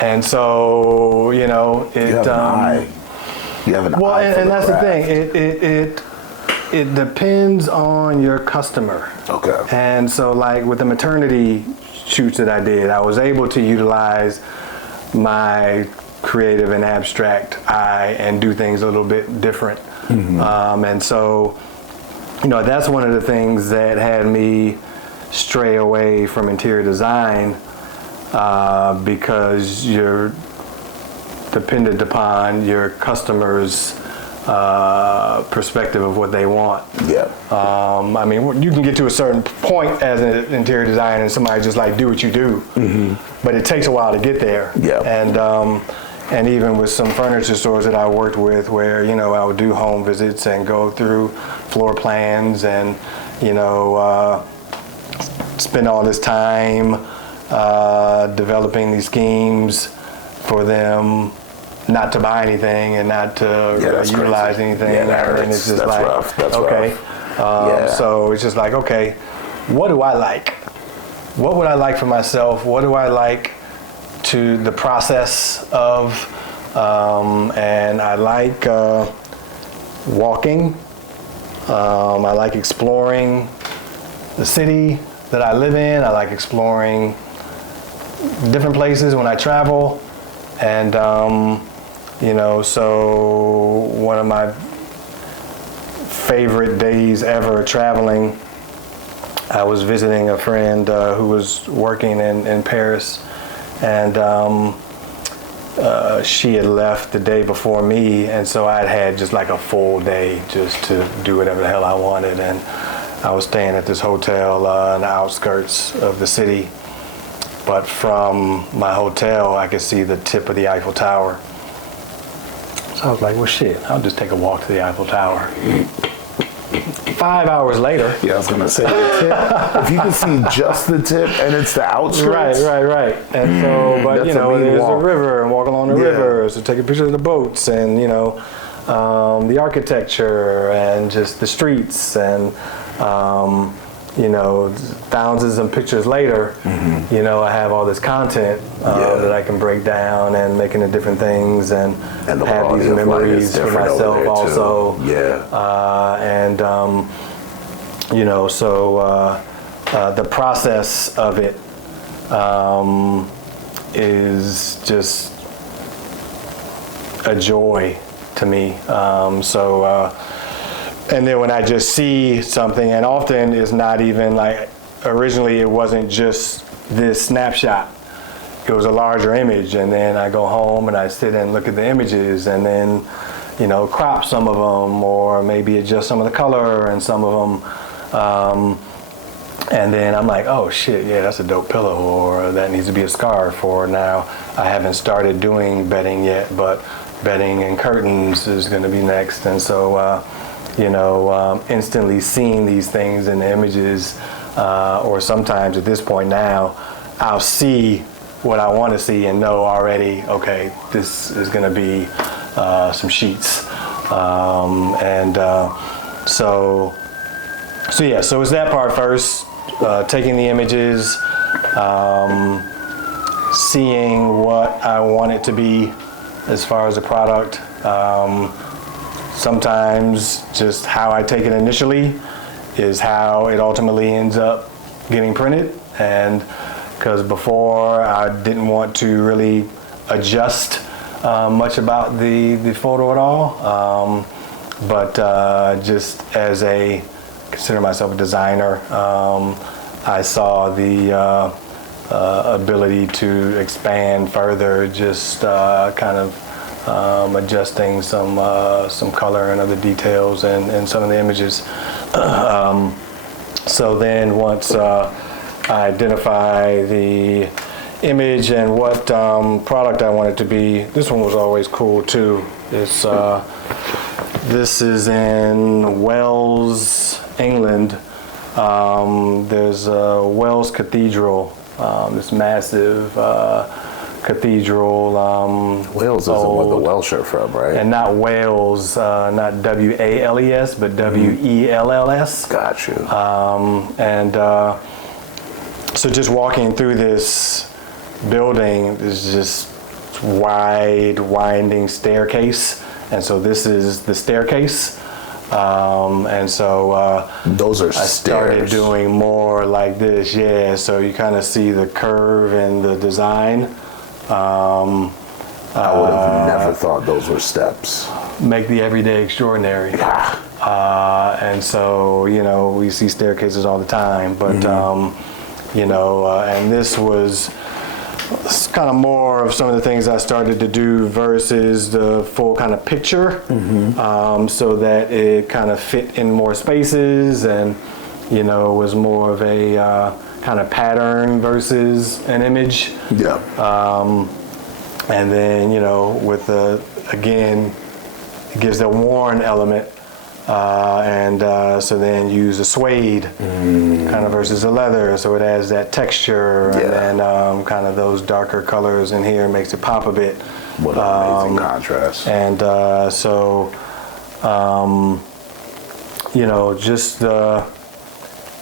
And so, You have an eye. You have an eye. And that's the thing. It depends on your customer. Okay. And so, like with the maternity shoots that I did, I was able to utilize my creative and abstract eye and do things a little bit different. And so, that's one of the things that had me stray away from interior design, because you're dependent upon your customers' perspective of what they want. Yeah. I mean, you can get to a certain point as an interior designer and somebody just like do what you do, but it takes a while to get there. Yeah. And even with some furniture stores that I worked with, where I would do home visits and go through floor plans and spend all this time developing these schemes for them not to buy anything and not to utilize anything. And it's just like, rough. That's okay. rough. So it's just like, okay, what do I like? What would I like for myself? What do I like to the process of? And I like walking. I like exploring the city that I live in. I like exploring different places when I travel. And, so one of my favorite days ever traveling, I was visiting a friend who was working in Paris. And she had left the day before me, and so I'd had just like a full day just to do whatever the hell I wanted. And I was staying at this hotel in the outskirts of the city, but from my hotel I could see the tip of the Eiffel Tower. So I was like, well shit, I'll just take a walk to the Eiffel Tower. 5 hours later. Yeah, I was gonna say the tip. If you can see just the tip and it's the outskirts. Right. And so, but you know, there's a river and walk along the river, so take a picture of the boats and, you know, the architecture and just the streets and, you know, thousands of pictures later, you know, I have all this content that I can break down and make into different things and have these memories for myself also. And, you know, so the process of it is just a joy to me. And then when I just see something, and often it's not even like, originally it wasn't just this snapshot, it was a larger image, and then I go home and I sit and look at the images and then, you know, crop some of them or maybe adjust some of the color and some of them. And then I'm like, oh shit, yeah, that's a dope pillow, or that needs to be a scarf, or now I haven't started doing bedding yet, but bedding and curtains is gonna be next. And so, you know, instantly seeing these things in the images, or sometimes at this point now, I'll see what I want to see and know already, okay, this is going to be some sheets. So it's that part first, taking the images, seeing what I want it to be as far as a product. Sometimes just how I take it initially is how it ultimately ends up getting printed. And because before I didn't want to really adjust much about the photo at all. But just as consider myself a designer, I saw the ability to expand further, just kind of adjusting some color and other details and some of the images. So then once I identify the image and what product I want it to be, this one was always cool too. This is in Wells, England. There's a Wells Cathedral, this massive cathedral. Wales isn't where the Welsh are from, right? And not Wales, not W-A-L-E-S, but W-E-L-L-S. Got you. So just walking through this building, there's just wide, winding staircase. And so this is the staircase. And so those are I started stairs. doing more like this, yeah. So you kind of see the curve in the design. I would have never thought those were steps. Make the everyday extraordinary. And so, you know, we see staircases all the time, but, you know, and this was kind of more of some of the things I started to do versus the full kind of picture, so that it kind of fit in more spaces and, you know, was more of a kind of pattern versus an image. Yeah. And then, you know, with again, it gives the worn element. So then use a suede kind of versus a leather, so it adds that texture, and then kind of those darker colors in here makes it pop a bit. What an amazing contrast. And you know, just the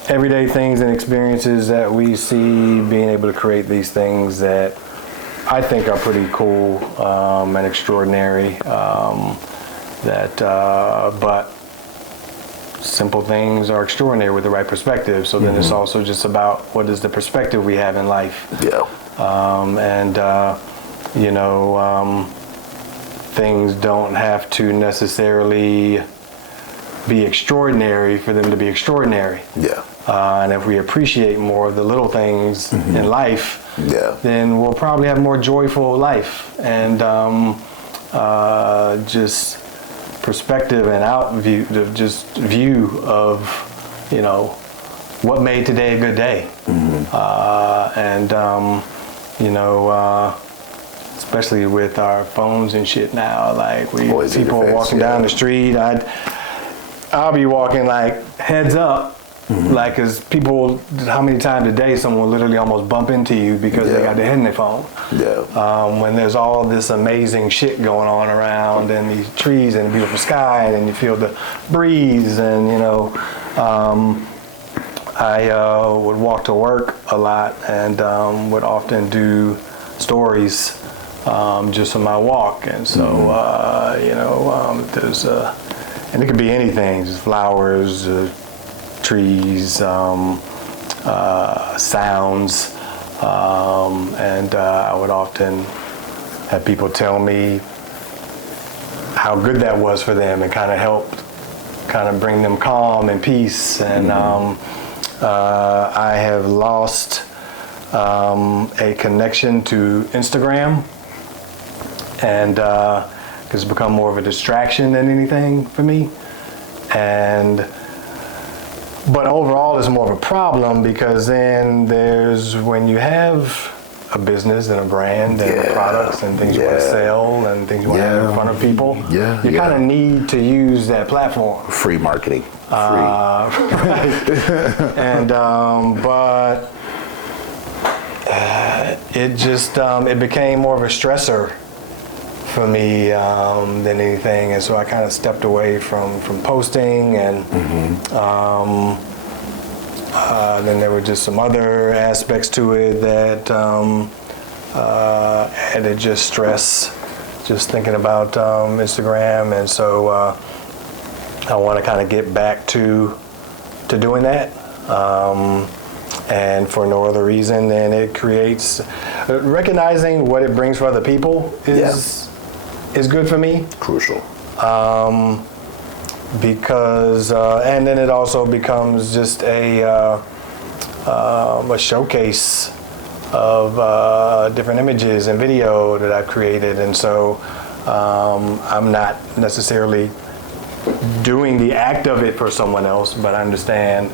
everyday things and experiences that we see, being able to create these things that I think are pretty cool and extraordinary. But simple things are extraordinary with the right perspective. So then it's also just about what is the perspective we have in life. Yeah. You know, things don't have to necessarily be extraordinary for them to be extraordinary. Yeah. And if we appreciate more of the little things in life, then we'll probably have a more joyful life, and just perspective and view of, you know, what made today a good day. You know, especially with our phones and shit now, like people are walking down the street, I'll be walking like heads up, like, cause people, how many times a day someone will literally almost bump into you because they got their head in their phone. When there's all this amazing shit going on around, and these trees and the beautiful sky, and you feel the breeze, and you know, I would walk to work a lot, and would often do stories just on my walk, and so you know, there's and it could be anything, just flowers, trees, sounds, and I would often have people tell me how good that was for them, and kind of helped kind of bring them calm and peace. And I have lost a connection to Instagram, and it's become more of a distraction than anything for me. But overall, it's more of a problem, because then there's, when you have a business and a brand and products and things you want to sell and things you want to have in front of people, you kind of need to use that platform. Free marketing. Right. And but it just it became more of a stressor for me than anything, and so I kind of stepped away from posting, and then there were just some other aspects to it that added just stress, just thinking about Instagram, and so I want to kind of get back to doing that, and for no other reason than it creates, recognizing what it brings for other people is good for me. Crucial. Because and then it also becomes just a showcase of different images and video that I've created, and so I'm not necessarily doing the act of it for someone else, but I understand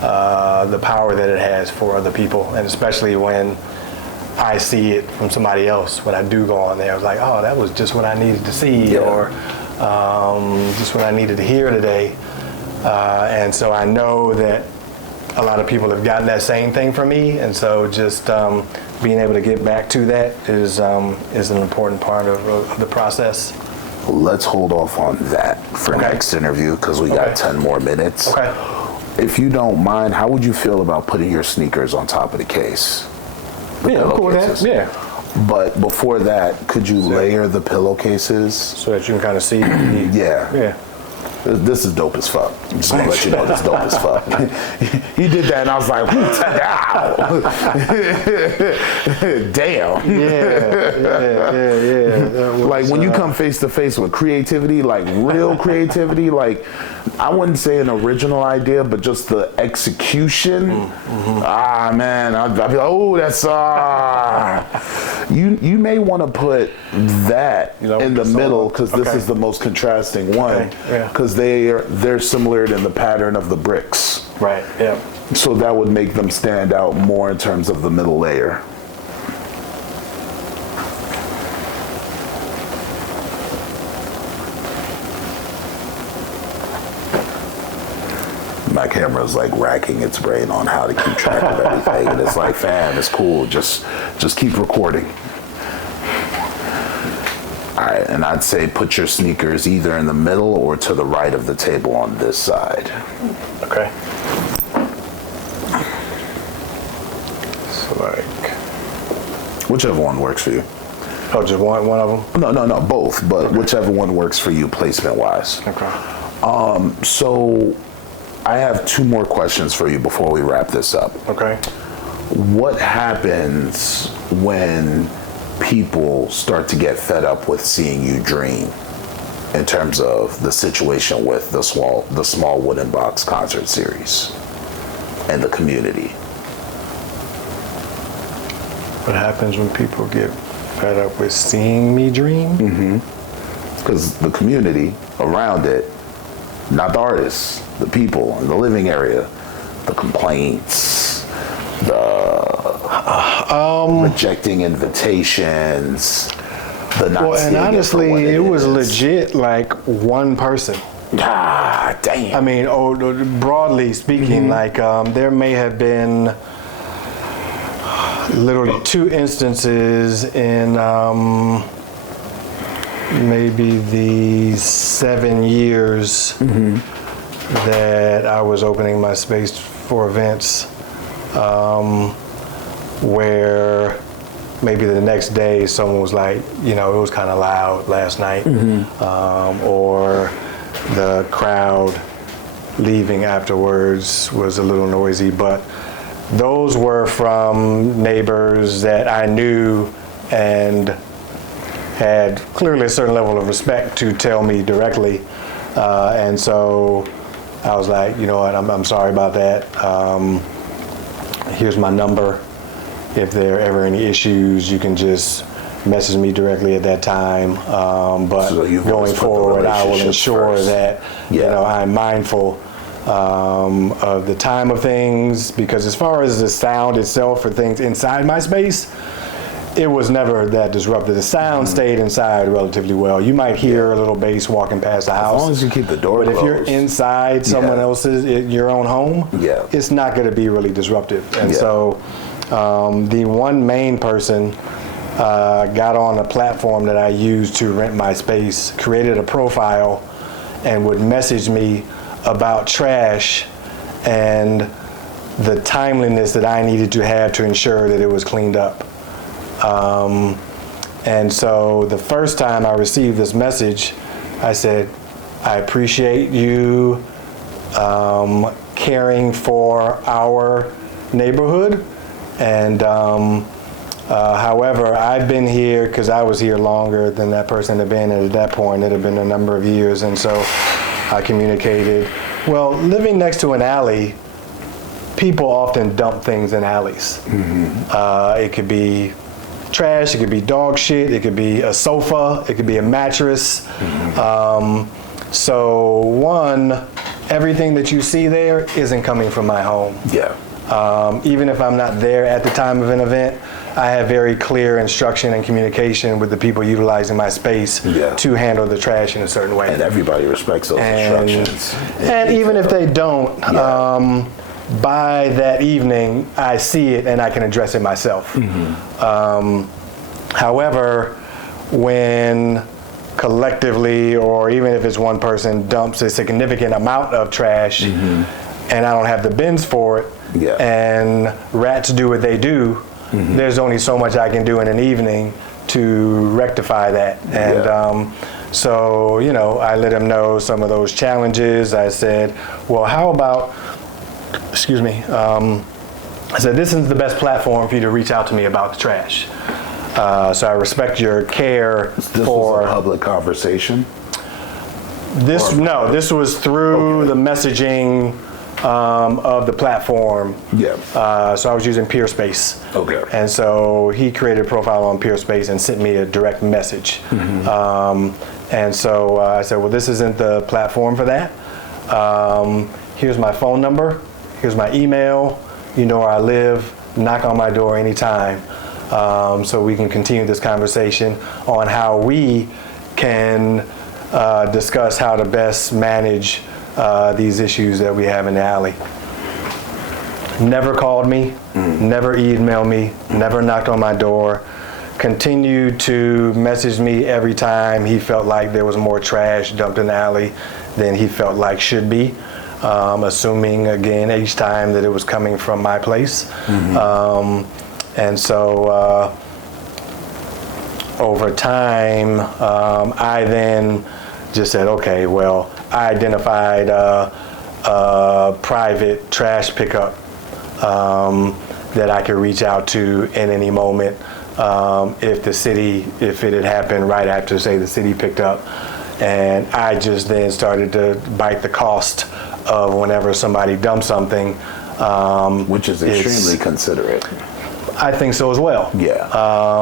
the power that it has for other people, and especially when I see it from somebody else. When I do go on there, I was like, oh, that was just what I needed to see, or just what I needed to hear today. And so I know that a lot of people have gotten that same thing from me, and so just being able to get back to that is an important part of the process. Let's hold off on that for next interview, because we got 10 more minutes. Okay. If you don't mind, how would you feel about putting your sneakers on top of the case? Yeah, cool with that. Yeah. But before that, could you layer the pillowcases? So that you can kind of see. Yeah. This is dope as fuck. I'm just gonna let you know this is dope as fuck. He did that, and I was like, damn. Yeah. Like when you come face to face with creativity, like real creativity, like I wouldn't say an original idea, but just the execution. Man, I'd be like, oh, that's You may want to put that in the middle, because this is the most contrasting one, because they're similar in the pattern of the bricks. Right. Yeah. So that would make them stand out more in terms of the middle layer. My camera's like racking its brain on how to keep track of everything, and it's like, fam, it's cool. Just keep recording. All right, and I'd say put your sneakers either in the middle or to the right of the table on this side. Okay. So like, whichever one works for you. Oh, just one of them? No, both, but whichever one works for you placement-wise. Okay. So I have 2 more questions for you before we wrap this up. Okay. What happens when people start to get fed up with seeing you dream, in terms of the situation with the small wooden box concert series and the community? what happens when people get fed up with seeing me dream? Because the community around it, not the artists, the people in the living area, the complaints, the rejecting invitations, the not Well, and seeing honestly, it, for what it was is. legit like one person. Ah, damn. I mean, broadly speaking, like there may have been literally 2 instances in maybe the 7 years that I was opening my space for events, where maybe the next day someone was like, it was kind of loud last night, or the crowd leaving afterwards was a little noisy, but those were from neighbors that I knew and had clearly a certain level of respect to tell me directly. And so I was like, you know what, I'm sorry about that. Here's my number. If there are ever any issues, you can just message me directly at that time. But So you've going always put the forward, I will relationships ensure first. that I'm mindful of the time of things, because as far as the sound itself for things inside my space, it was never that disruptive. The sound stayed inside relatively well. You might hear a little bass walking past the house. As long as you keep the door But closed. if you're inside someone else's, your own home, it's not going to be really disruptive. And so the one main person got on a platform that I used to rent my space, created a profile, and would message me about trash and the timeliness that I needed to have to ensure that it was cleaned up. And so the first time I received this message, I said, I appreciate you caring for our neighborhood. And however, I've been here because I was here longer than that person had been. And at that point, it had been a number of years. And so I communicated, well, living next to an alley, people often dump things in alleys. It could be trash, it could be dog shit, it could be a sofa, it could be a mattress. So one, everything that you see there isn't coming from my home. Even if I'm not there at the time of an event, I have very clear instruction and communication with the people utilizing my space to handle the trash in a certain way. And everybody respects those instructions. And even if they don't, by that evening, I see it and I can address it myself. However, when collectively, or even if it's one person, dumps a significant amount of trash and I don't have the bins for it, and rats do what they do, there's only so much I can do in an evening to rectify that. And so, I let him know some of those challenges. I said, well, how about, I said, this is the best platform for you to reach out to me about the trash. So I respect your care This for was a public conversation? this. No, this was through the messaging of the platform. So I was using Peerspace. And so he created a profile on Peerspace and sent me a direct message. And so I said, well, this isn't the platform for that. Here's my phone number. Here's my email. You know where I live. Knock on my door anytime. So we can continue this conversation on how we can discuss how to best manage these issues that we have in the alley. Never called me, never emailed me, never knocked on my door. Continued to message me every time he felt like there was more trash dumped in the alley than he felt like should be. Assuming again each time that it was coming from my place. And so over time, I then just said, okay, well, I identified a private trash pickup that I could reach out to in any moment if it had happened right after, say, the city picked up. And I just then started to bite the cost of whenever somebody dumps something. Which is extremely considerate. I think so as well. Yeah.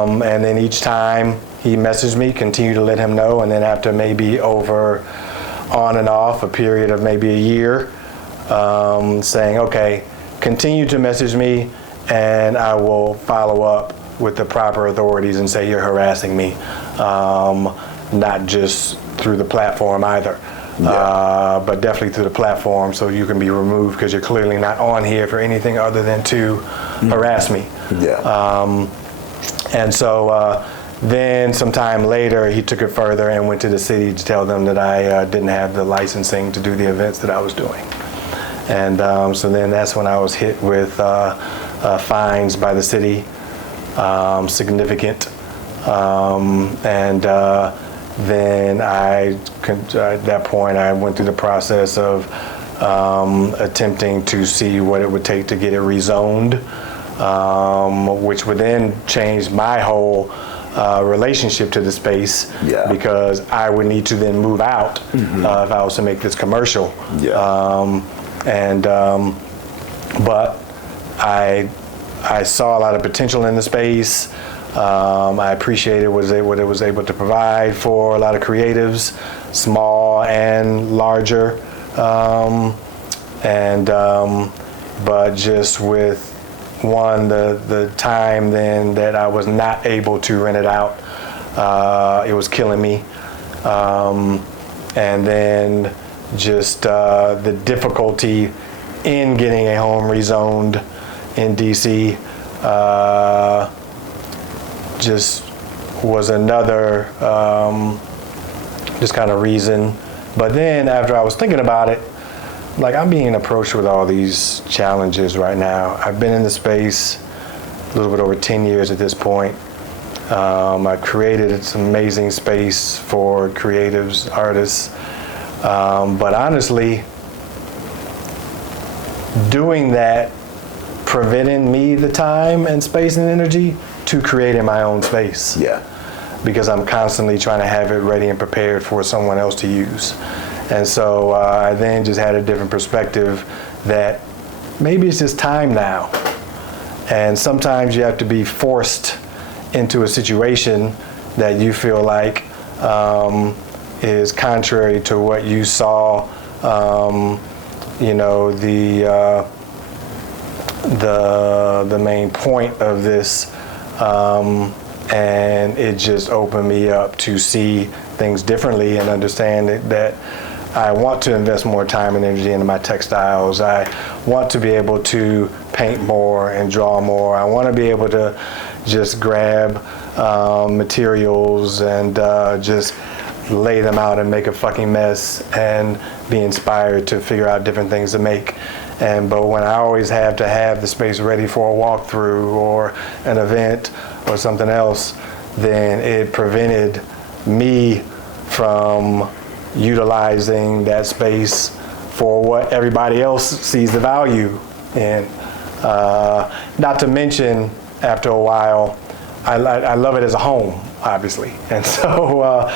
And then each time he messaged me, continue to let him know, and then after maybe over on and off a period of maybe a year, saying, okay, continue to message me and I will follow up with the proper authorities and say you're harassing me, not just through the platform either. But definitely through the platform, so you can be removed because you're clearly not on here for anything other than to harass me. Yeah. And so then sometime later, he took it further and went to the city to tell them that I didn't have the licensing to do the events that I was doing. And so then that's when I was hit with fines by the city, significant. Then at that point, I went through the process of attempting to see what it would take to get it rezoned, which would then change my whole relationship to the space, because I would need to then move out if I was to make this commercial. But I saw a lot of potential in the space. I appreciated what it was able to provide for a lot of creatives, small and larger. But just with the time then that I was not able to rent it out, it was killing me. And then just the difficulty in getting a home rezoned in DC just was another just kind of reason. But then after I was thinking about it, like, I'm being approached with all these challenges right now. I've been in the space a little bit over 10 years at this point. I created this amazing space for creatives, artists. But honestly, doing that prevented me the time and space and energy to create in my own space. Yeah. Because I'm constantly trying to have it ready and prepared for someone else to use. And so I then just had a different perspective that maybe it's just time now. And sometimes you have to be forced into a situation that you feel like is contrary to what you saw, the main point of this. And it just opened me up to see things differently and understand that I want to invest more time and energy into my textiles. I want to be able to paint more and draw more. I want to be able to just grab materials and just lay them out and make a fucking mess and be inspired to figure out different things to make. But when I always have to have the space ready for a walkthrough or an event or something else, then it prevented me from utilizing that space for what everybody else sees the value in. Not to mention, after a while, I love it as a home, obviously. And so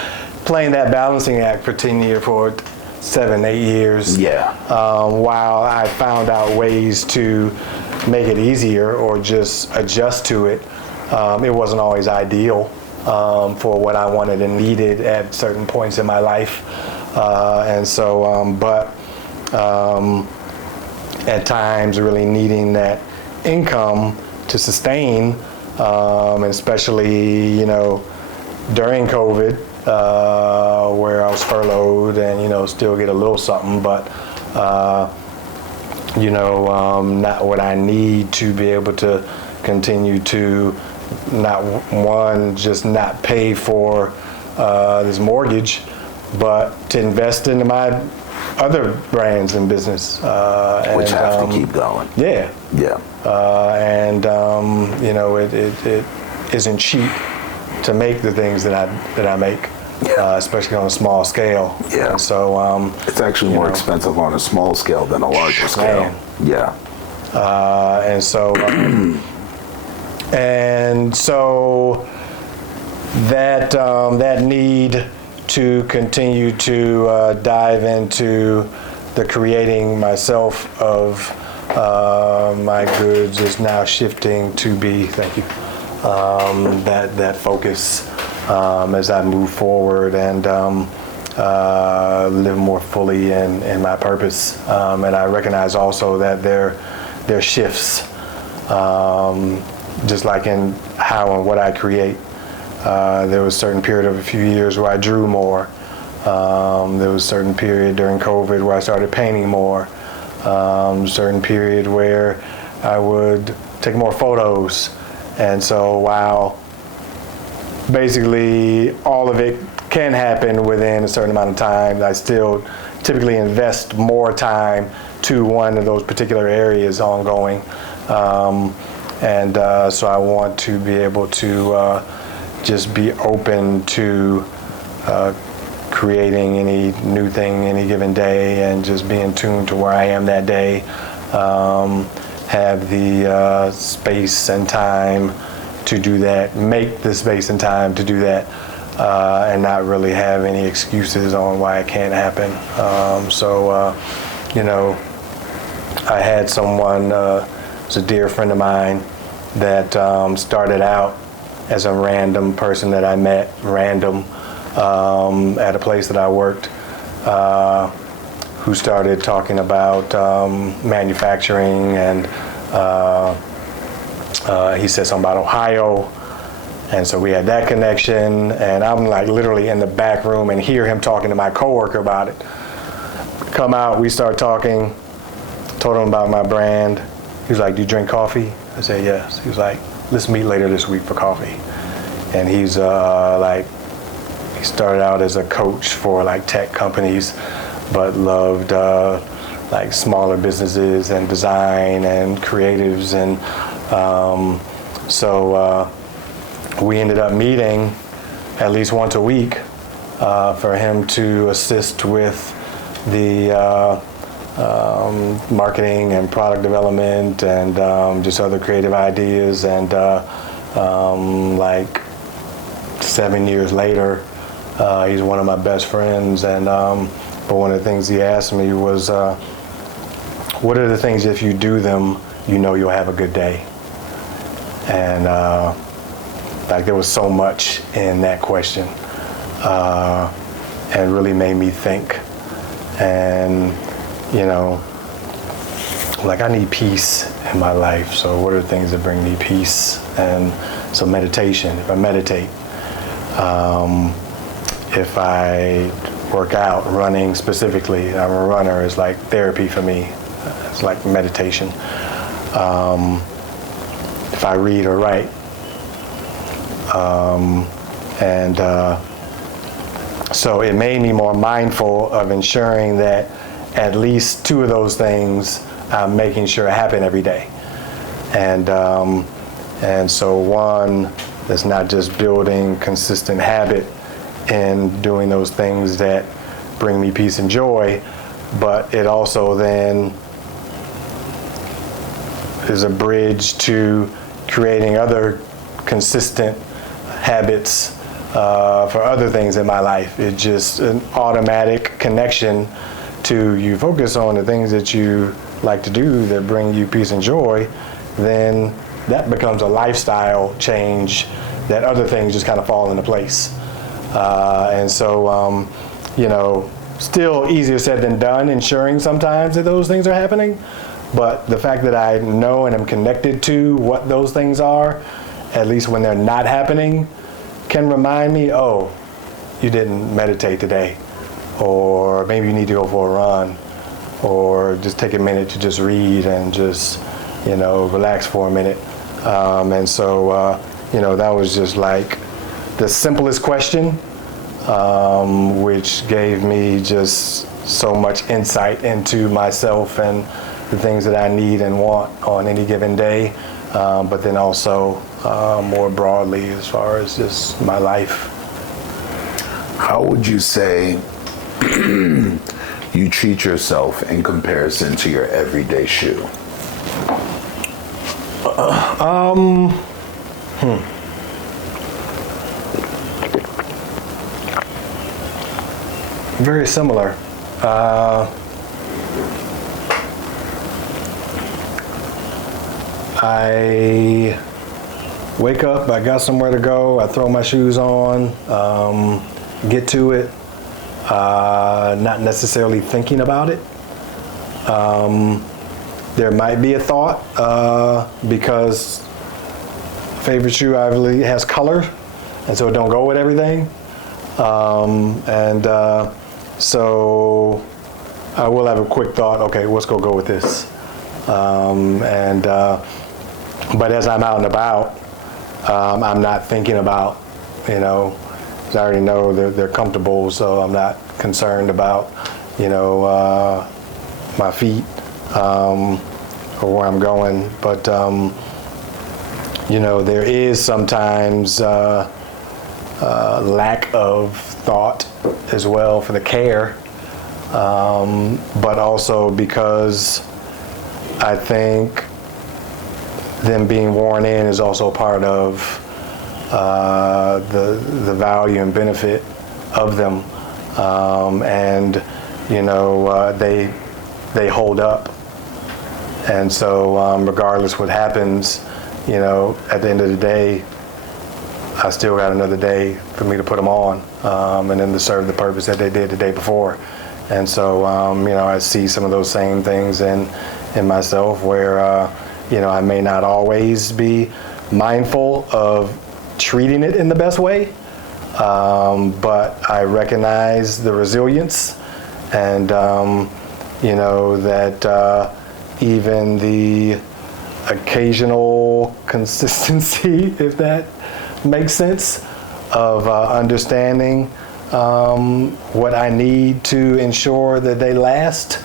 playing that balancing act for 7, 8 years, while I found out ways to make it easier or just adjust to it, it wasn't always ideal for what I wanted and needed at certain points in my life. At times really needing that income to sustain, and especially, during COVID, where I was furloughed and, still get a little something, but, not what I need to be able to continue to not pay for this mortgage, but to invest into my other brands and business. Which have to keep going. Yeah. Yeah. It isn't cheap to make the things that I make, especially on a small scale. Yeah. And so it's actually more expensive on a small scale than a larger scale. Man. Yeah. And so that need to continue to dive into the creating myself of my goods is now shifting to be, thank you, that focus as I move forward and live more fully in my purpose. And I recognize also that there are shifts, just like in how and what I create. There was a certain period of a few years where I drew more. There was a certain period during COVID where I started painting more. Certain period where I would take more photos. And so while basically all of it can happen within a certain amount of time, I still typically invest more time to one of those particular areas ongoing. So I want to be able to just be open to creating any new thing any given day and just being tuned to where I am that day. Have the space and time to do that, make the space and time to do that, and not really have any excuses on why it can't happen. I had someone, it's a dear friend of mine, that started out as a random person that I met, at a place that I worked, who started talking about manufacturing, and he said something about Ohio, and so we had that connection, and I'm like literally in the back room and hear him talking to my coworker about it. Come out, we start talking, told him about my brand. He was like, "Do you drink coffee?" I said, "Yes." He was like, "Let's meet later this week for coffee." And he's he started out as a coach for like tech companies, but loved like smaller businesses and design and creatives. And we ended up meeting at least once a week for him to assist with the marketing and product development and just other creative ideas. And like 7 years later, he's one of my best friends. And but one of the things he asked me was, what are the things, if you do them, you know you'll have a good day? And like there was so much in that question, and really made me think. And like I need peace in my life. So what are the things that bring me peace? And so meditation, if I meditate, if I work out, running specifically, I'm a runner, it's like therapy for me. It's like meditation. If I read or write, so it made me more mindful of ensuring that at least two of those things I'm making sure happen every day. And so one, that's not just building consistent habit in doing those things that bring me peace and joy, but it also then is a bridge to creating other consistent habits for other things in my life. It's just an automatic connection to you focus on the things that you like to do that bring you peace and joy, then that becomes a lifestyle change that other things just kind of fall into place. Still easier said than done, ensuring sometimes that those things are happening. But the fact that I know and am connected to what those things are, at least when they're not happening, can remind me, oh, you didn't meditate today, or maybe you need to go for a run, or just take a minute to just read and just, relax for a minute. That was just like the simplest question, which gave me just so much insight into myself and the things that I need and want on any given day, but then also more broadly as far as just my life. How would you say you treat yourself in comparison to your everyday shoe? Very similar. I wake up, I got somewhere to go, I throw my shoes on, get to it, not necessarily thinking about it. There might be a thought because favorite shoe obviously has color, and so it don't go with everything. So I will have a quick thought, okay, what's gonna go with this? But as I'm out and about, I'm not thinking about, 'cause I already know they're comfortable, so I'm not concerned about, my feet or where I'm going. But, there is sometimes lack of thought as well for the care, but also because I think them being worn in is also part of the value and benefit of them, they hold up, and so regardless what happens, at the end of the day, I still got another day for me to put them on, and then to serve the purpose that they did the day before. And so, I see some of those same things in myself where, I may not always be mindful of treating it in the best way, but I recognize the resilience and, that even the occasional consistency, if that makes sense, of understanding what I need to ensure that they last.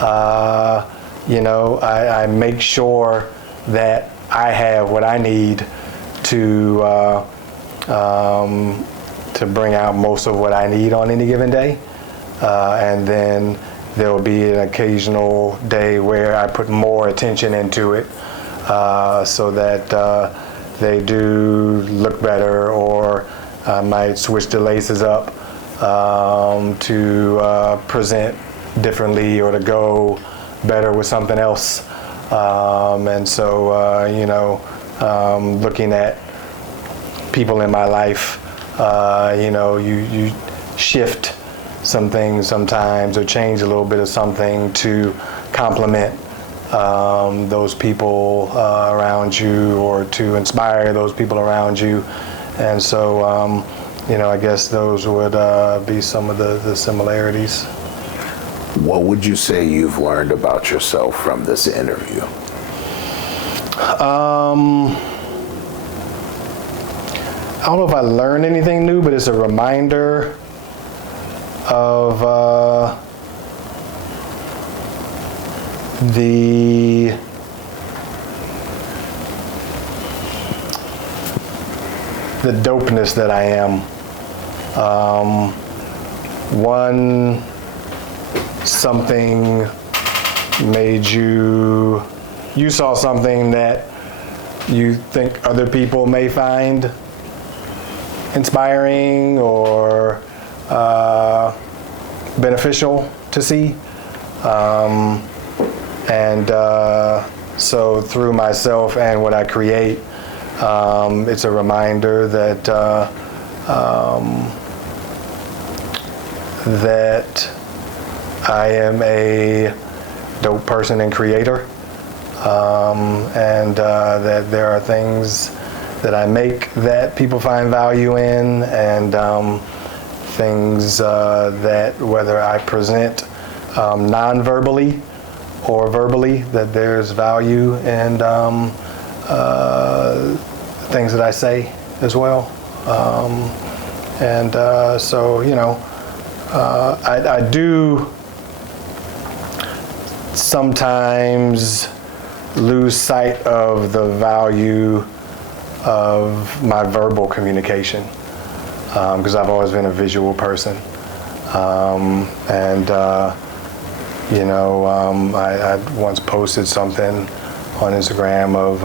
I make sure that I have what I need to bring out most of what I need on any given day. And then there will be an occasional day where I put more attention into it so that they do look better, or I might switch the laces up to present differently or to go better with something else. Looking at people in my life, you shift some things sometimes or change a little bit of something to complement those people around you or to inspire those people around you. And so, I guess those would be some of the similarities. What would you say you've learned about yourself from this interview? I don't know if I learned anything new, but it's a reminder of the dopeness that I am. Something made you saw something that you think other people may find inspiring or beneficial to see. So through myself and what I create, it's a reminder that that I am a dope person and creator, that there are things that I make that people find value in, and things that whether I present non-verbally or verbally, that there's value in things that I say as well. I do sometimes lose sight of the value of my verbal communication, because I've always been a visual person. I once posted something on Instagram of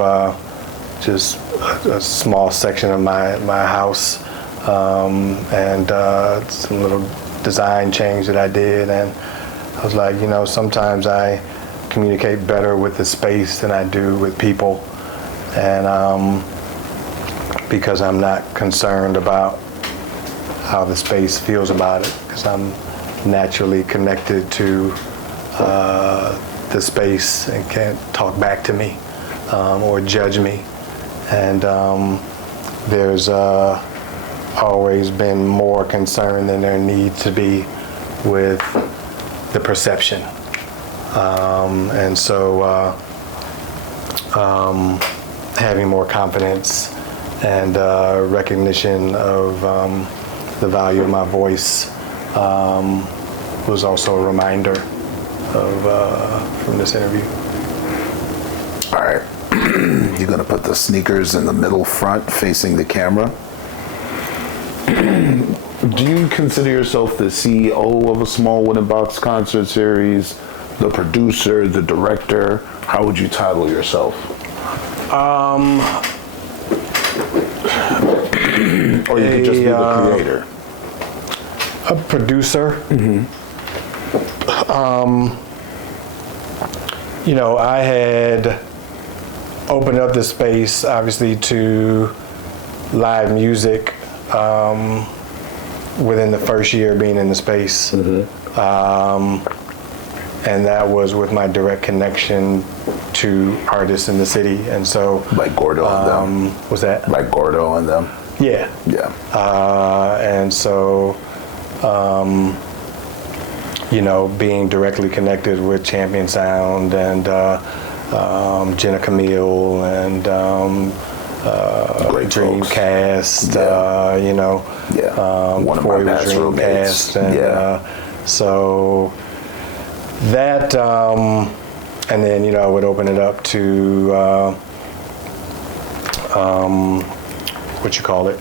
just a small section of my house, and some little design change that I did, and I was like, sometimes I communicate better with the space than I do with people. And because I'm not concerned about how the space feels about it, because I'm naturally connected to the space and can't talk back to me or judge me. And there's always been more concern than there needs to be with the perception. And so having more confidence and recognition of the value of my voice was also a reminder from this interview. All right. You're going to put the sneakers in the middle front facing the camera. Do you consider yourself the CEO of a Small Wooden Box concert series, the producer, the director? How would you title yourself? Or you could just be the creator. A producer. You know, I had opened up the space, obviously, to live music within the first year being in the space. And that was with my direct connection to artists in the city. And so, Like Gordo and them. Was that? Like Gordo and them. Yeah. Yeah. And so, you know, being directly connected with Champion Sound and Jenna Camille and Great Dreamcast, Yeah. you know, One of my before he was best roommates. Dreamcast, and so that, and then, you know, I would open it up to what you call it?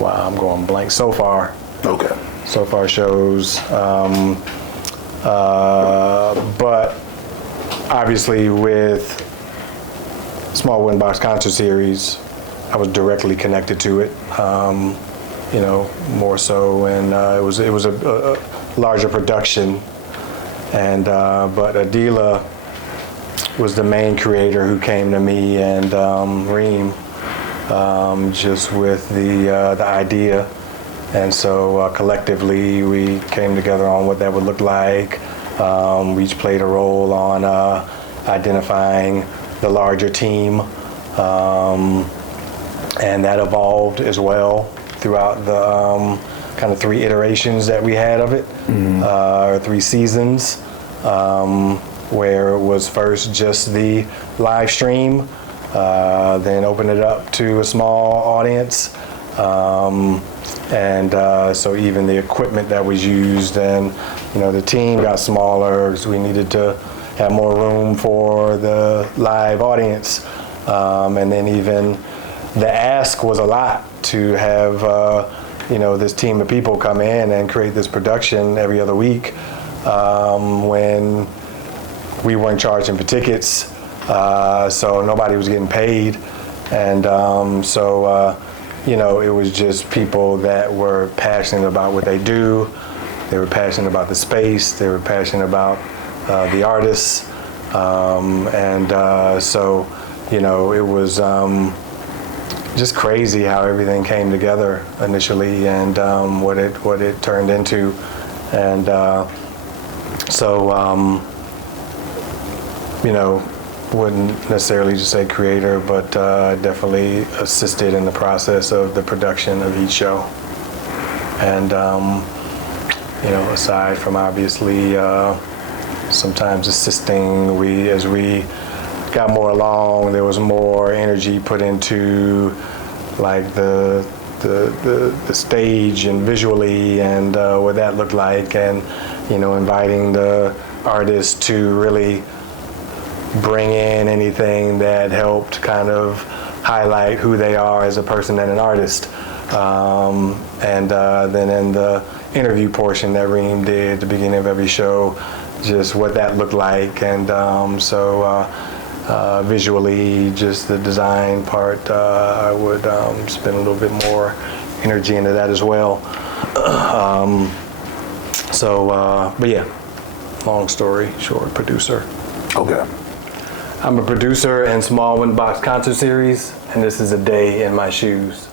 Wow, I'm going blank. So far shows, but obviously with Small Wooden Box Concert Series, I was directly connected to it, you know, more so, and it was a larger production, and but Adila was the main creator who came to me and Reem just with the idea. And so collectively we came together on what that would look like. We each played a role on identifying the larger team, and that evolved as well throughout the kind of 3 iterations that we had of it, or 3 seasons, where it was first just the live stream, then opened it up to a small audience. And so even the equipment that was used, and you know, the team got smaller because we needed to have more room for the live audience. And then even the ask was a lot to have you know, this team of people come in and create this production every other week, when we weren't charging for tickets, so nobody was getting paid. And so you know, it was just people that were passionate about what they do. They were passionate about the space. They were passionate about the artists. And so, you know, it was just crazy how everything came together initially, and what it turned into. And so, you know, wouldn't necessarily just say creator, but definitely assisted in the process of the production of each show. And, you know, aside from obviously sometimes assisting, as we got more along, there was more energy put into like the stage and visually, and what that looked like, and, you know, inviting the artists to really bring in anything that helped kind of highlight who they are as a person and an artist. And then in the interview portion that Reem did at the beginning of every show, just what that looked like. And so visually, just the design part, I would spend a little bit more energy into that as well. So, but yeah, long story short, producer. Okay. I'm a producer in Small Windbox Concert Series, and this is A Day in My Shoes.